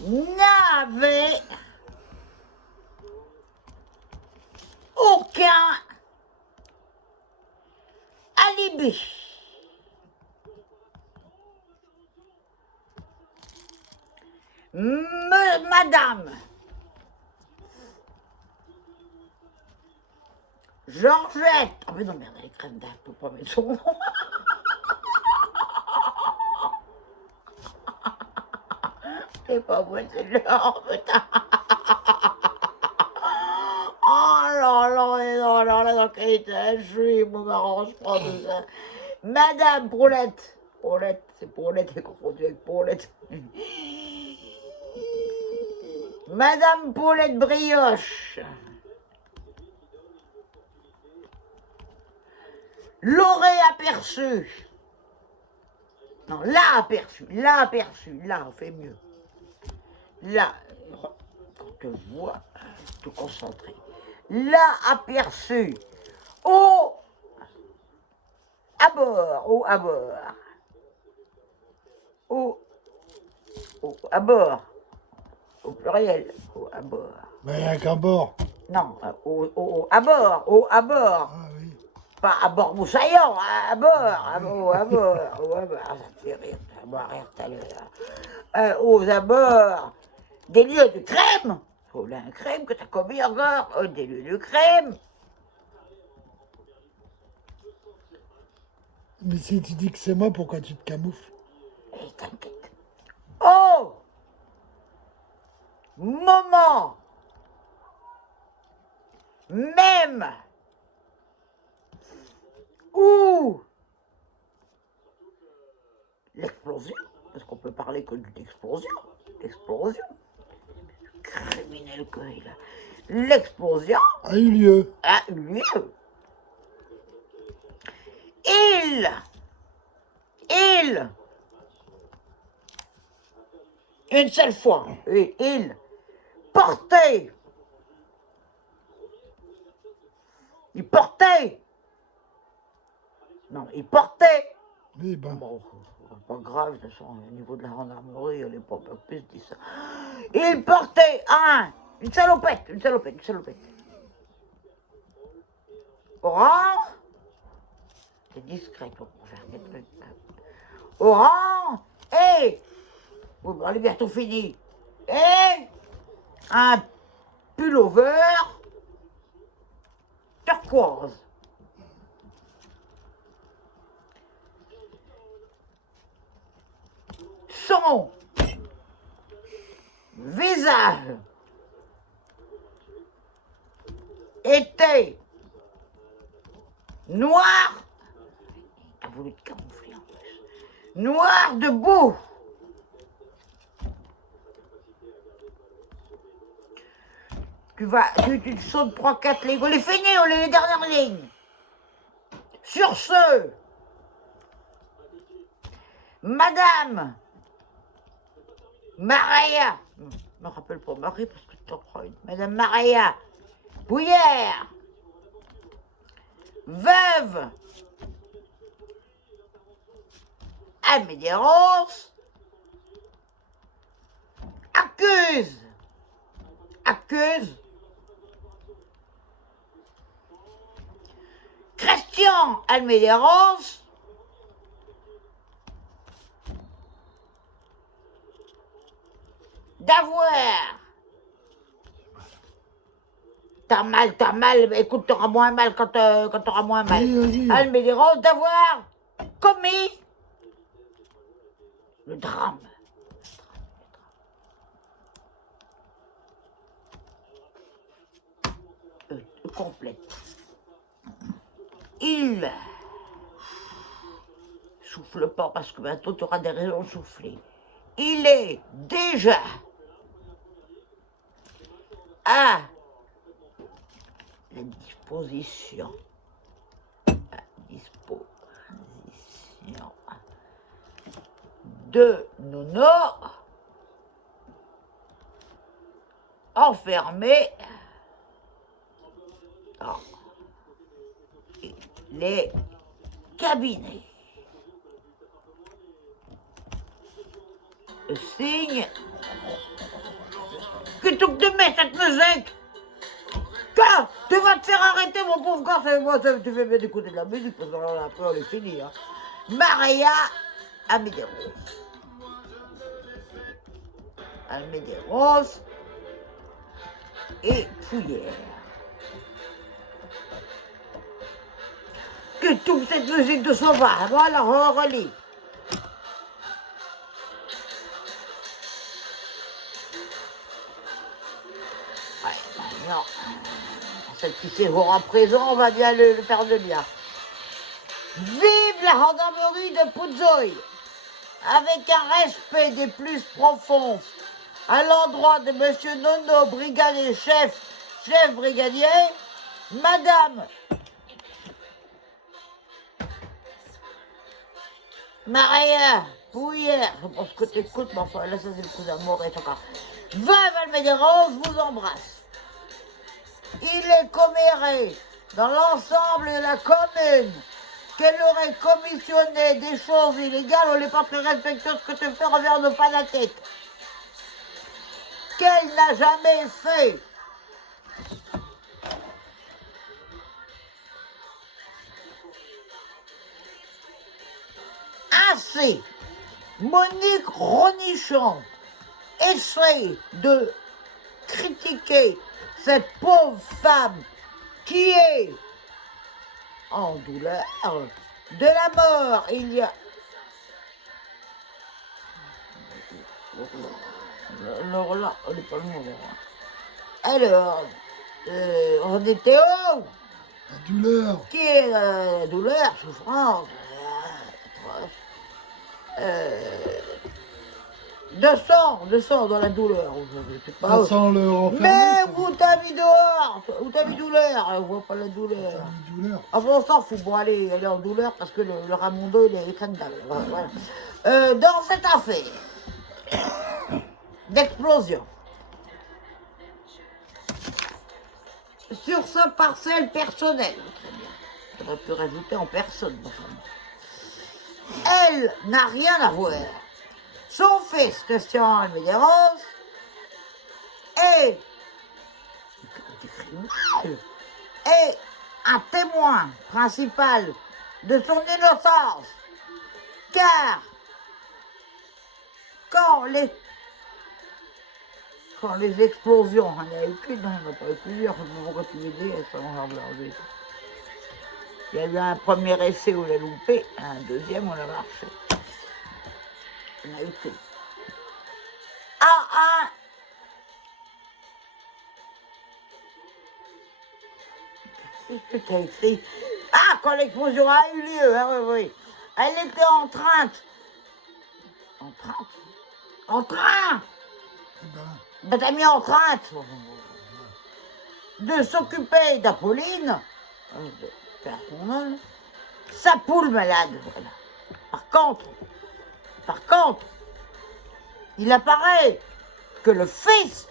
n'avait aucun alibi. Madame Georgette. Ah mais non, merde, elle est crème d'âge, je peux pas mettre son nom. C'est pas moi, c'est l'or, putain. Oh là, qualité, je suis, moi, m'arrange pas tout ça. Madame Paulette, c'est Paulette, c'est confondu avec Paulette. Madame Paulette Brioche l'aurait aperçu. Non, l'a aperçu, là, on fait mieux. Là, quand te vois, te concentrer. L'a aperçu au abord, au abord, au pluriel, au abord. Mais avec un bord. Non, au abord, Ah oui. pas à bord moussaillant, à bord, au abord, ah, ça te fait rire, ça va rire tout à l'heure. Aux abords des lieux de crème, oh là, un crème que t'as commis encore, des lieux de crème. Mais si tu dis que c'est moi, pourquoi tu te camoufles? Et t'inquiète. Oh, moment, même où l'explosion, parce qu'on peut parler que d'une explosion, criminel que il a, l'explosion A eu lieu. a eu lieu. Il, une seule fois, il portait, Oui, ben. bon, pas grave, de toute façon, au niveau de la gendarmerie, elle n'est pas plus dit ça. Il portait une salopette. Orange, c'est discret pour faire des trucs. Orange, et, bon, elle est bientôt finie, et un pullover turquoise. Son visage était noir, t'as voulu te camoufler en plus, noir de boue. Tu sautes 3-4 lignes, on les finit, on est les dernières lignes. Sur ce, Madame Maria, je me rappelle pas Marie parce que tu t'en prends une, Madame Maria Bouillère, veuve à Médéros, accuse Christian Almederos d'avoir. T'as mal, écoute, t'auras moins mal quand t'auras moins mal. Oui. Almederos d'avoir commis le drame. Complète. Il souffle pas parce que bientôt tu auras des raisons de souffler. Il est déjà à la disposition de Nono, enfermé dans les cabinets. Le signe plutôt que de mettre cette musique, car tu vas te faire arrêter, mon pauvre gars. Moi, tu fais bien d'écouter de la musique parce que là, après on est fini. Hein. Maria Almederos et Fouillère. Que toute cette musique de sauvage, voilà, on relit. Ouais, non. Celle qui séjourne en prison, on va bien le faire de bien. Vive la gendarmerie de Pouzoy, avec un respect des plus profonds à l'endroit de Monsieur Nono, brigadier chef brigadier, Madame Maria, Pouillère, je pense que t'écoutes, mais enfin là, ça c'est le coup d'amour et encore. Veuve Almédéros vous embrasse. Il est comméré dans l'ensemble de la commune qu'elle aurait commissionné des choses illégales, on n'est pas très respectueux ce que tu fais envers nos fanatiques. Qu'elle n'a jamais fait. Ainsi, Monique Ronichon essaie de critiquer cette pauvre femme qui est en douleur de la mort. Il y a... Alors là, on n'est pas le moment. Alors, on était où? La douleur. Qui est la douleur, souffrance, de sang dans la douleur. Je sais pas. Ça sent le renfermé. Mais ça. où t'as mis dehors? Où t'as mis douleur? On voit pas la douleur. Ça met douleur. Enfin, on s'en fout. Bon, allez, elle est en douleur parce que le Ramondo, il est écrasable. Voilà. Dans cette affaire d'explosion, sur sa parcelle personnelle, très bien. J'aurais pu rajouter en personne, ma femme. Elle n'a rien à voir. Son fils, Christian Almédéros, est un témoin principal de son innocence. Car quand les explosions, il n'y en a eu qu'une, il n'y en a pas eu plusieurs, je ne pourrais plus aider, ça m'a regardé. Il y a eu un premier essai où il a loupé, un deuxième où il a marché. Il n'y en a eu qu'une. Qu'est-ce que tu as écrit? Ah, quand l'explosion a eu lieu, hein, oui. Elle était en train. En train Ben, t'as mis en train de s'occuper d'Apolline, de faire son nom, sa poule malade, voilà. Par contre, il apparaît que le fils,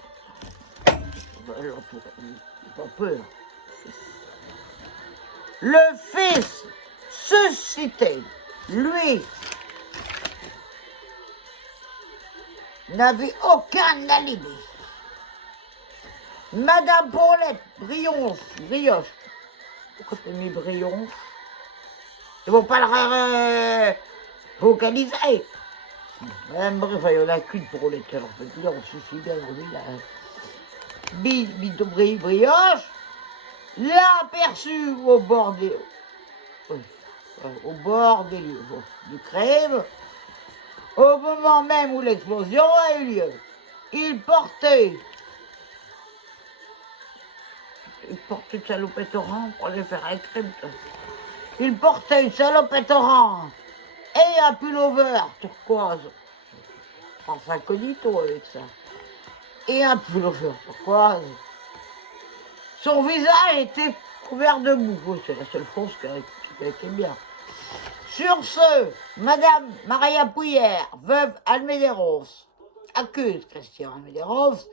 il n'a pas peur, le fils suscité, lui, n'avait aucun alibi. Madame Paulette Brioche, pourquoi t'as mis Brioche? Ils vont pas le vocaliser. Madame Brioche, il y en a qu'une Paulette, alors on peut dire, on se suit bien aujourd'hui, Brioche l'a aperçu au bord des lieux du crime, au moment même où l'explosion a eu lieu. Il portait une salopette orange pour aller faire un crime. Il portait une salopette orange et un pullover turquoise. Enfin, incognito avec ça. Et un pullover turquoise. Son visage était couvert de boue. Oui, c'est la seule chose qui était bien. Sur ce, Madame Maria Pouillère, veuve Almédéros, accuse Christian Almédéros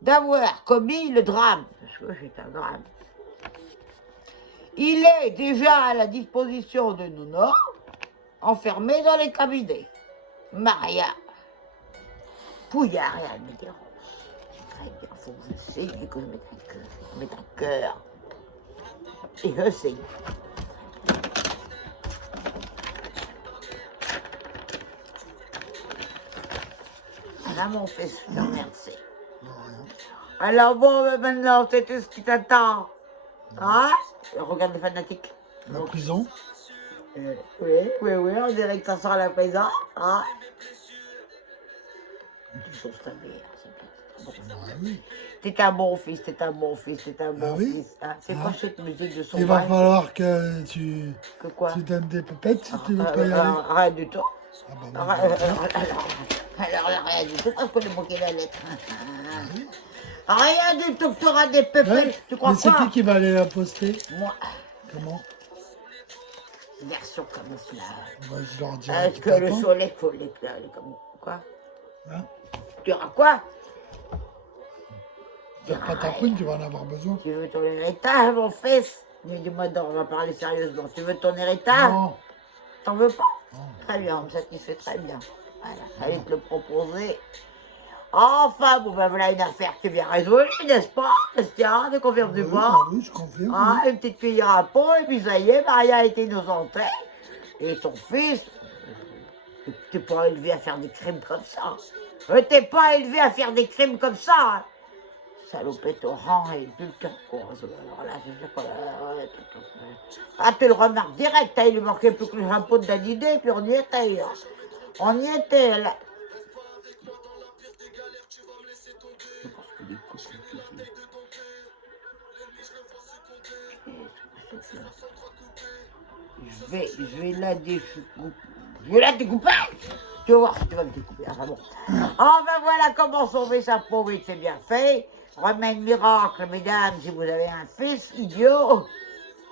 d'avoir commis le drame, parce que c'est un drame. Il est déjà à la disposition de Nono, enfermé dans les cabinets. Maria Pouillard et Almédéros. Très bien, il faut que je signe, que je mette un cœur. Et je signe. Là, mon fils, je te remercie. Alors bon, maintenant, c'est tout ce qui t'attend. Hein? Regarde les fanatiques. La prison. Oui, on dirait que ça sort à la prison. Hein? Tu sauves ta vie, c'est bien. Ah oui. T'es un bon fils, t'es un bon fils. Oui. Hein? C'est quoi cette musique de son Il va falloir que tu donnes des pépettes si tu veux pas y aller. Rien du tout. Ah bah, Alors, rien du tout, parce qu'on a manqué la lettre. Rien du tout, tu auras des pépettes, ouais. tu crois mais c'est quoi? qui va aller la poster? Moi. Comment? Version camouflage. Bah, je leur dirai Parce tout que à le temps. soleil, faut l'éclairer comme... Quoi? Hein? Tu diras quoi? T'as pas ta prune, tu vas en avoir besoin. Tu veux ton héritage, mon fils? Dis-moi donc, on va parler sérieusement. Tu veux ton héritage? Non. T'en veux pas? Non. Très bien, on me satisfait très bien. Voilà, allez te le proposer. Enfin, bon ben voilà une affaire qui est bien résolue, n'est-ce pas, Christian? Ne confirmes-tu Oui, pas? bah oui, je confirme. Ah, Oui. une petite cuillère à peau, et puis ça y est, Maria a été innocentée. Et ton fils, t'es pas élevé à faire des crimes comme ça. T'es pas élevé à faire des crimes comme ça. Hein. Salopette au rang et plus le turquoise. Alors là, c'est sûr que... Ah, tu le remarques direct, hein, il lui manquait plus que le chapeau de Dalidé, puis on y était. Hein. On y était, là. Je vais la découper. Je vais la découper. Tu vas voir si tu vas me découper. Enfin bon. Enfin voilà comment sauver sa pauvre, c'est bien fait. Remède miracle, mesdames, si vous avez un fils idiot,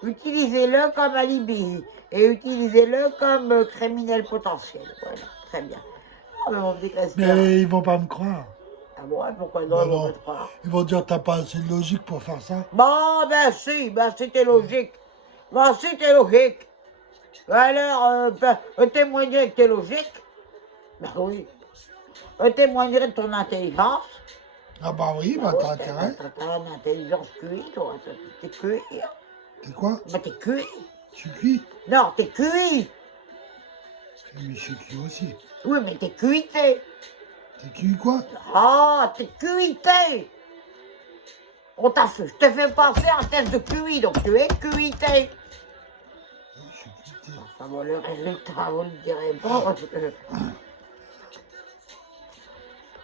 utilisez-le comme alibi et utilisez-le comme criminel potentiel. Voilà, très bien. Oh, mais mon petit Christian. Mais ils vont pas me croire. Ah bon, pourquoi non, Bah ils vont non. me croire. Ils vont dire t'as pas assez de logique pour faire ça. Bon, ben si, ben c'était logique. Ben c'était logique. Alors, témoigner que t'es logique. Ben oui. Témoigner de ton intelligence. Ah bah oui, bah t'as intérêt. T'as une intelligence cuite, toi. T'es cuit. T'es quoi? Ben t'es cuit. Je suis cuit. Non, t'es cuit. Mais je suis cuit aussi. Oui, mais t'es cuité. T'es cuit quoi? Ah, t'es cuité. Je te fais passer un test de QI, donc tu es cuité. Oui, je suis cuité. Enfin bon, le résultat, vous ne le direz pas, parce que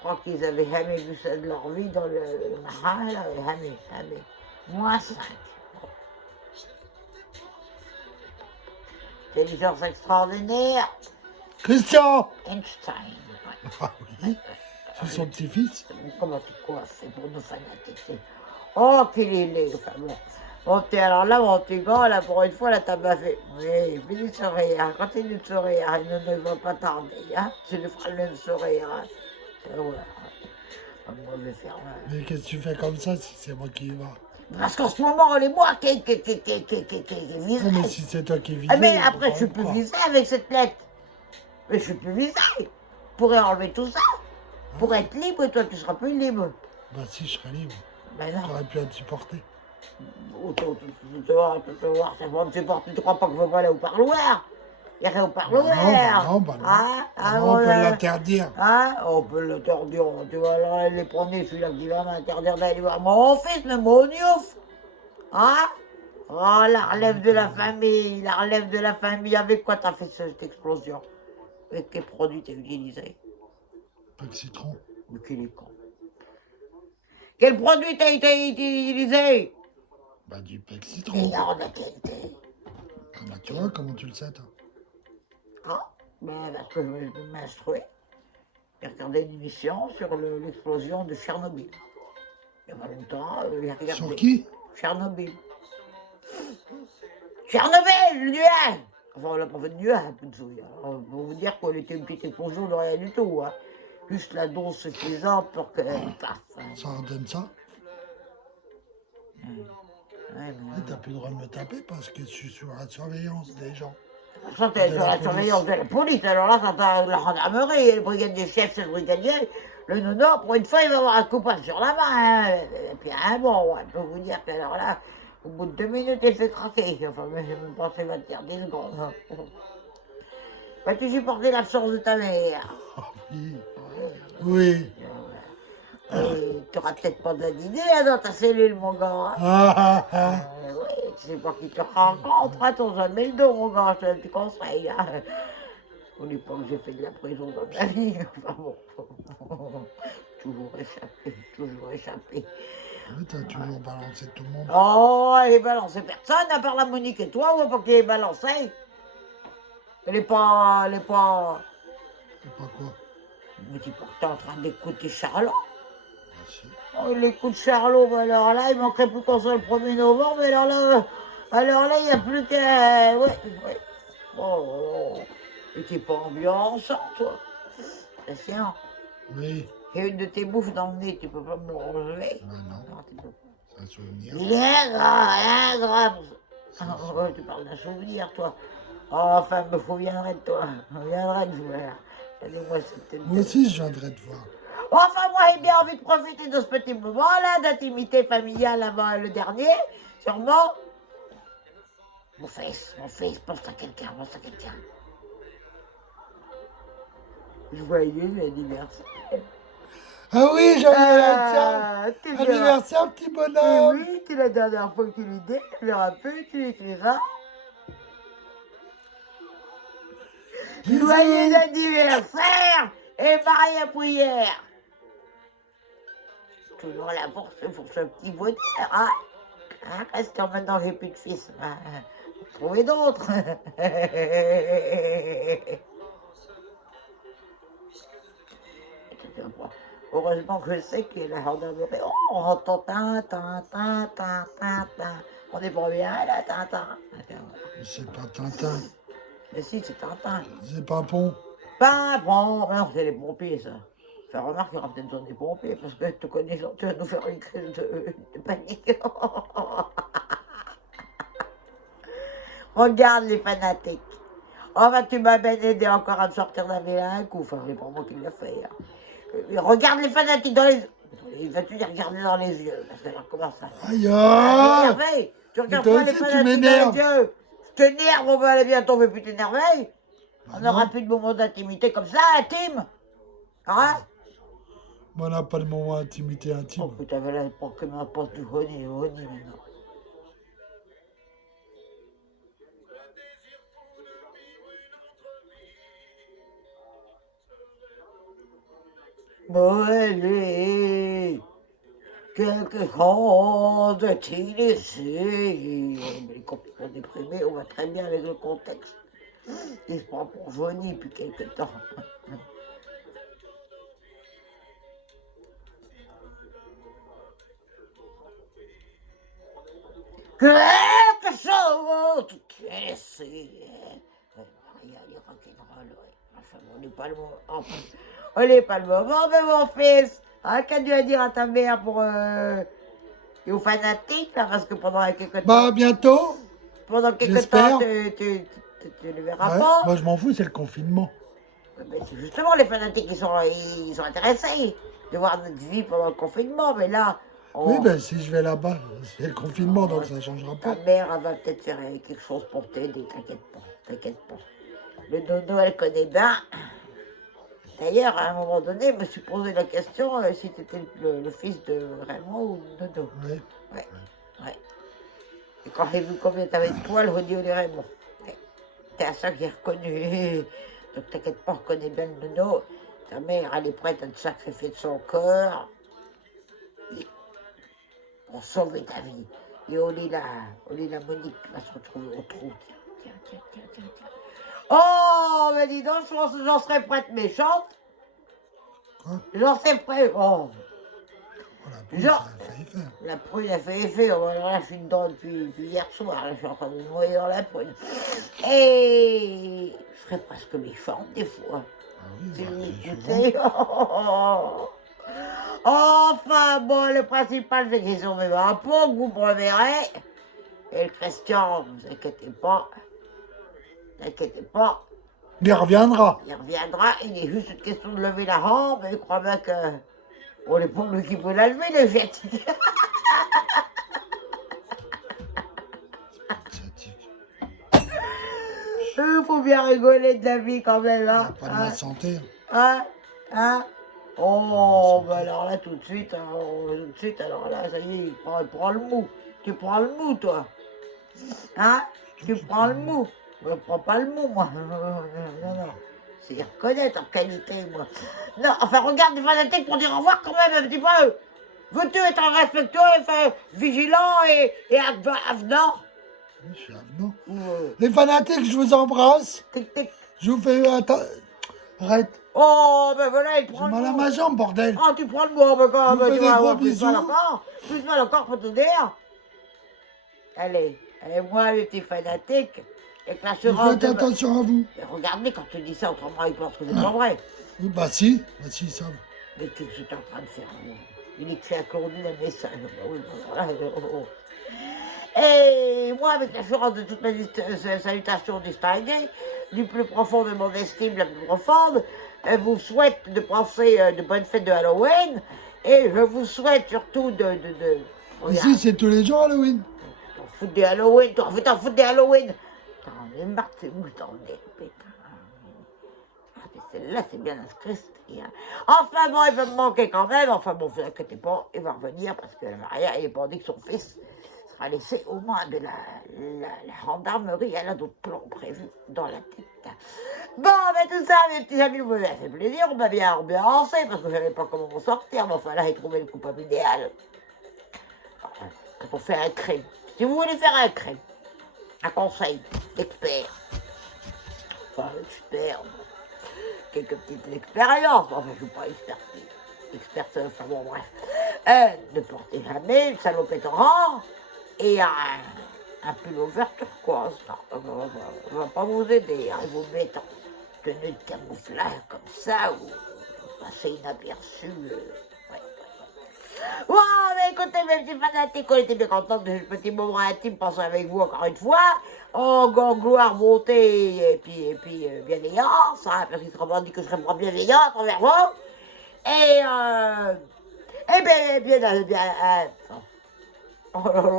je crois qu'ils avaient jamais vu ça de leur vie dans le marin, là, jamais. -5. Intelligence extraordinaire, Christian! Einstein. Ah oui, je suis son petit-fils. Comment tu coiffes pour nous fanatiser? Oh, qu'il est laid, enfin bon. Bon, alors là, mon petit gars, là, pour une fois, là, t'as pas fait. Oui, finis de sourire, continue de sourire, il ne va pas tarder, hein. Tu lui feras le même sourire, hein. Ouais, moi, je vais faire... Mais qu'est-ce que tu fais comme ça si c'est moi qui y va? Parce qu'en ce moment, on est moi qui visé. Non, mais si c'est toi qui visais. Ah, mais après, je suis plus visé avec cette lettre. Mais je suis plus visé. Je pourrais enlever tout ça. Pour être libre, et toi, tu seras plus libre. Bah si, je serais libre. Ben non. J'aurais pu être supporté. Tu vas voir, ça va me supporter. Tu crois pas que je veux pas aller au parloir? Il y a rien au parloir. Non, bah non. Non, on peut l'interdire. Hein? On peut l'interdire. Tu vas là, les premiers, celui-là qui va m'interdire d'aller voir mon fils, mais mon ouf. Hein? Oh, la relève de la famille, la relève de la famille. Avec quoi t'as fait cette explosion? Avec quel produit t'as utilisé? Pas de citron. Mais quel est con. Quel produit t'as utilisé? Bah du pec citron. Meilleur de qualité. Bah tu vois, comment tu le sais toi? Ah, ben parce que je me menstruais. J'ai regardé une émission sur l'explosion de Tchernobyl. Il y a pas longtemps, j'ai regardé. Sur qui? Tchernobyl. Tchernobyl, le nuage! Enfin, on l'a pas fait de nuage, un peu de souris. Alors, pour vous dire qu'elle était une petite explosion de rien du tout. Hein. Juste la dose suffisante pour que... Paf, hein. Ça redonne ça? Ouais, Mais t'as plus le droit de me taper parce que je suis sous la surveillance des gens. Ça, t'es sur la surveillance de la police. Alors là, ça t'a la gendarmerie, le brigadier chef, c'est le brigadier. Le nono, pour une fois, il va avoir un coupable sur la main. Hein. Et puis, hein, bon, je peux vous dire que alors là, au bout de 2 minutes, il fait craquer. Enfin, mais j'ai même pas fait 10 secondes. Hein. Vas-tu supporter l'absence de ta mère? Oh, oui. Oui. Tu n'auras peut-être pas d'idée hein, dans ta cellule, mon gars. Hein. Oui, tu sais pas qui te rencontre, hein, t'as jamais le dos, mon gars, je te le conseille. Hein. On n'est pas que j'ai fait de la prison dans ma vie. Enfin bon, toujours échappé, toujours échappé. Oui, t'as toujours balancé tout le monde. Oh, elle est balancée personne, à part la Monique et toi, on voit pas qu'elle est balancée. Elle est pas... C'est pas quoi? Mais tu es en train d'écouter Charlot. Ah si. Oh, il écoute Charlot, mais alors là, il manquerait plus qu'on soit le 1er novembre, mais alors là, il n'y a plus qu'à... Ouais. Oh, et t'es pas ambiançant, toi. Christian, Oui. il y a une de tes bouffes dans le nez, tu peux pas me l'enlever. Ah non, Non, tu peux pas. c'est un souvenir. Il est ingrat. Ah, ouais, tu parles d'un souvenir, toi. Oh, enfin, me souviendrai de toi. Je viendrai te voir. Allez-moi, c'était Moi aussi, je viendrai te voir. Enfin, moi, j'ai bien envie de profiter de ce petit moment-là d'intimité familiale avant le dernier, sûrement. Mon fils, pense à quelqu'un, pense à quelqu'un. Joyeux anniversaire. Ah oui, joyeux anniversaire. Tu Anniversaire, petit Mais bonhomme. oui, c'est la dernière fois que tu lui dis, tu verras peu, tu écriras. Bisous. Joyeux anniversaire et Maria Prière. Toujours là pour ce petit bonheur, hein. Hein, Christian, maintenant j'ai plus de fils. Hein, trouver d'autres. Heureusement que je sais qu'il y a la gendarmerie. Oh, on entend tin. On est pas bien là, Tintin. C'est pas Tintin. Mais si, c'est Tintin. C'est pas Pont. Bon, non, c'est les pompiers, ça. Fais remarque qu'il y aura peut-être besoin des pompiers, parce que te connaissant, tu vas nous faire une crise de panique. Regarde les fanatiques. Oh, bah, tu m'as bien aidé encore à me sortir d'un vilain coup. Enfin, c'est pas moi qui l'ai fait. Hein. Regarde les fanatiques dans les... Vas-tu les regarder dans les yeux? Parce que alors, comment ça? Aïe, Ah, ah. tu regardes toi pas les aussi, tu fanatiques dans m'énerves. les yeux. Je t'énerve, on va aller bientôt, mais plus t'énerver. Bah On n'aura non. plus de moments d'intimité comme ça, intime. Hein? Moi, on n'a pas de moment d'intimité intime. Oh putain, voilà, pour que ma poste du honey maintenant. Bon, allez, quelque chose d'initié. Il est complètement déprimé, on va très bien avec le contexte. Il se prend pour Johnny depuis quelque temps. Quelque chose d'initié. Maria, il est rock'n'roll, ouais. Enfin, bon, on n'est pas le moment. Enfin, on n'est pas le moment, mais mon fils, hein, qu'as-tu à dire à ta mère pour... et aux fanatiques, là, parce que pendant quelques temps... Bah, bientôt. Pendant quelques J'espère. temps, tu ne verras Ouais. pas. Moi, je m'en fous, c'est le confinement. Mais c'est justement, les fanatiques, ils sont intéressés de voir notre vie pendant le confinement, mais là... Oui, ben si je vais là-bas, c'est le confinement, donc ça ne changera Ta pas. mère, elle va peut-être faire quelque chose pour t'aider, t'inquiète pas. Le dodo, elle connaît bien. D'ailleurs, à un moment donné, je me suis posé la question si tu étais le fils de Raymond ou de Dodo. Ouais. Ouais. Et quand j'ai vu combien tu avais de poils, je dis on est Raymond. Ouais. C'est à ça que j'ai reconnu. Donc t'inquiète pas, on reconnaît bien le Dodo. Ta mère, elle est prête à te sacrifier de son corps pour sauver ta vie. Et on est là, Monique qui va se retrouver au trou. Tiens. Oh, mais dis donc, je pense que j'en serais prête méchante. Quoi? J'en serais prête. Oh. La prune, ça a failli faire. La prune a fait effet. Oh, alors là, je suis dedans depuis hier soir. Là, je suis en train de me noyer dans la prune. Et je serais presque méchante des fois. Ah oui, Si bah, je c'est m'écoutais. Enfin, bon, le principal, c'est qu'ils sont même un pot que vous me reverrez. Et le Christian, ne vous inquiétez pas. Il reviendra. Il reviendra, il est juste une question de lever la rampe, et il croit bien que... On n'est pas lui qui peut la lever, les jets. Il faut bien rigoler de la vie quand même, hein. Pas de ma santé. Hein. Oh, bah alors là, tout de suite, alors là, ça y est, il prend le mou. Tu prends le mou, toi. Hein? Tu prends le mou. Je ne prends pas le mou, moi. Non. C'est reconnaître en qualité, moi. Non, enfin, regarde les fanatiques pour dire au revoir quand même un petit peu. Veux-tu être respectueux, vigilant et avenant? Oui, je suis avenant. Les fanatiques, je vous embrasse. Tic. Je vous fais... Attends. Arrête. Oh, ben voilà, il J'ai prend le mal à mou. ma jambe, bordel. Oh, tu prends le mou, ben quand Je vous fais tu des vas gros avoir plus mal bisous. encore. Plus mal encore pour te dire. Allez, moi, les petits fanatiques. avec Il faut l'assurance être attention à vous. Mais regardez, quand tu dis ça, autrement, ils pensent que c'est pas vrai. Bah si, ils savent. Mais qu'est-ce que tu es en train de faire? Il écrit à Claudine un message. Bah oui, bah voilà. Et moi, avec l'assurance de toutes mes salutations distinguées, du plus profond de mon estime, la plus profonde, je vous souhaite de passer de bonnes fêtes de Halloween. Et je vous souhaite surtout Ici, c'est tous les jours Halloween. T'en fous des Halloween, t'en fous des Halloween. T'en es marre, c'est où t'en es, putain. Ah, mais celle-là, c'est bien inscrit. Hein. Enfin bon, il va me manquer quand même. Enfin bon, vous inquiétez pas, il va revenir parce que Maria, il n'est pas dit que son fils sera laissé au moins de la gendarmerie. Elle a d'autres plans prévus dans la tête. Bon, mais tout ça, mes petits amis, vous m'avez fait plaisir. On m'a bien ambiancé parce que je savais pas comment m'en sortir. Mais enfin là, j'ai trouvé le coupable idéal. Pour faire un crime. Si vous voulez faire un crime, un conseil d'expert. Enfin, expert. Quelques petites expériences, enfin je ne suis pas experte, enfin bon bref, ne portez jamais une salopette orange et un pull-over turquoise, on ne va pas vous aider, hein, vous mettre en tenue de camouflage comme ça, ou passer inaperçu, ouais. Bon, mais écoutez, mes petits fanatiques, on était bien contents de ce petit moment intime passé avec vous encore une fois. En gloire, bonté et puis bienveillance, hein, parce qu'il serait dit que je serais pas bienveillante envers vous. Et oh là là,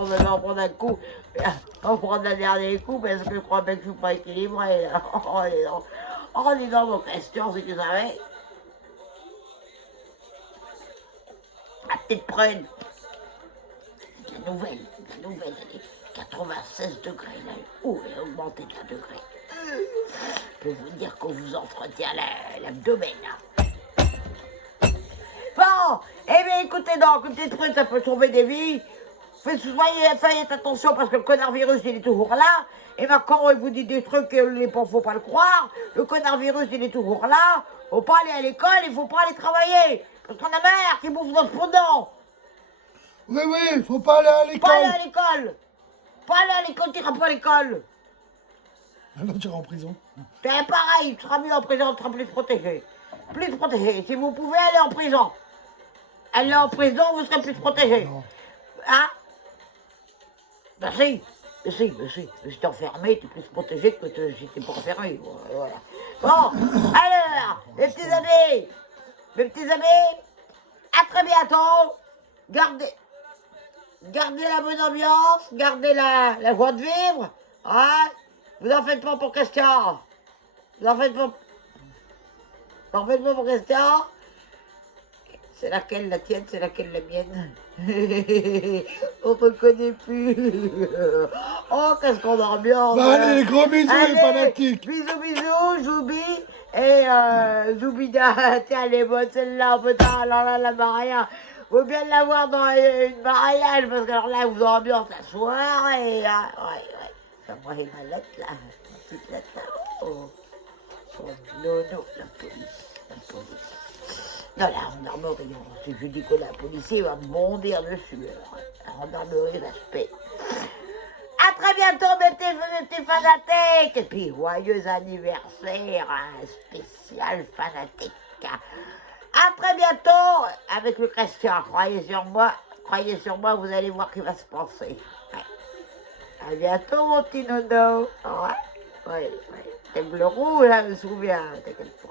on va en prendre un coup, on va prendre un dernier coup parce que je crois bien que je suis pas équilibré. Là. Oh, dis donc, vos questions, si tu savais. La petite prune, la nouvelle, elle est 96 degrés, là. Oh, elle a augmenté de 1 degré. Je peux vous dire qu'on vous entretient l'abdomen, là. Bon, eh bien, écoutez donc, une petite prune, ça peut sauver des vies. Faites attention parce que le connard virus, il est toujours là. Et Macron, il vous dit des trucs qu'il ne faut pas le croire. Le connard virus, il est toujours là. Faut pas aller à l'école, il faut pas aller travailler. Parce qu'on a marre qu'il bouffe notre fondant. Oui, faut pas aller à l'école. Pas aller à l'école. Pas aller à l'école, tu n'iras pas à l'école. Alors tu iras en prison. C'est pareil, tu seras mieux en prison, tu seras plus protégé. Plus protégé. Si vous pouvez aller en prison. Aller en prison, vous serez plus protégé. Non. Hein? Ben si. Si t'es enfermé, t'es plus protégé que si t'es pas enfermé. Voilà. Bon, alors, mes petits amis, à très bientôt. Gardez la bonne ambiance, gardez la joie de vivre. Hein? Vous en faites pas pour Christian. Vous en faites pas pour Christian. C'est laquelle la tienne, c'est laquelle la mienne? On ne reconnaît plus. Oh, qu'est-ce qu'on ambiance. Bah, allez, gros bisous les fanatiques. Bisous, Zoubi. Et Zoubida, tiens, elle est bonne celle-là. Putain, alors là, la Maria. Faut bien l'avoir dans une mariage, parce que alors là, vous ambiance la soirée. Hein. Ouais. Ça moi, j'ai ma lettre là. Ma petite lettre là. Oh. Non, la police. Non, la gendarmerie, si je dis que la policier va me bondir dessus, alors, la gendarmerie, respect. À très bientôt, mes petits fanatiques, et puis joyeux anniversaire, un spécial fanatique. À très bientôt, avec le Christian, croyez sur moi, vous allez voir ce qui va se passer. Ouais. À bientôt, mon petit nono. Ouais. T'aimes le rouge, je me souviens, t'inquiète pas.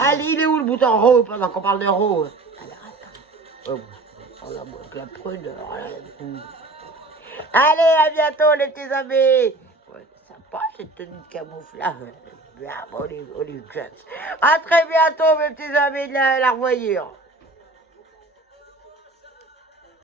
Allez, il est où le bouton rouge pendant qu'on parle de rouge? Alors, attends. Avec la prune, allez, à bientôt, les petits amis. Ouais, c'est sympa, cette tenue de camouflage. Bien, Olive Jones. À très bientôt, mes petits amis de la revoyure.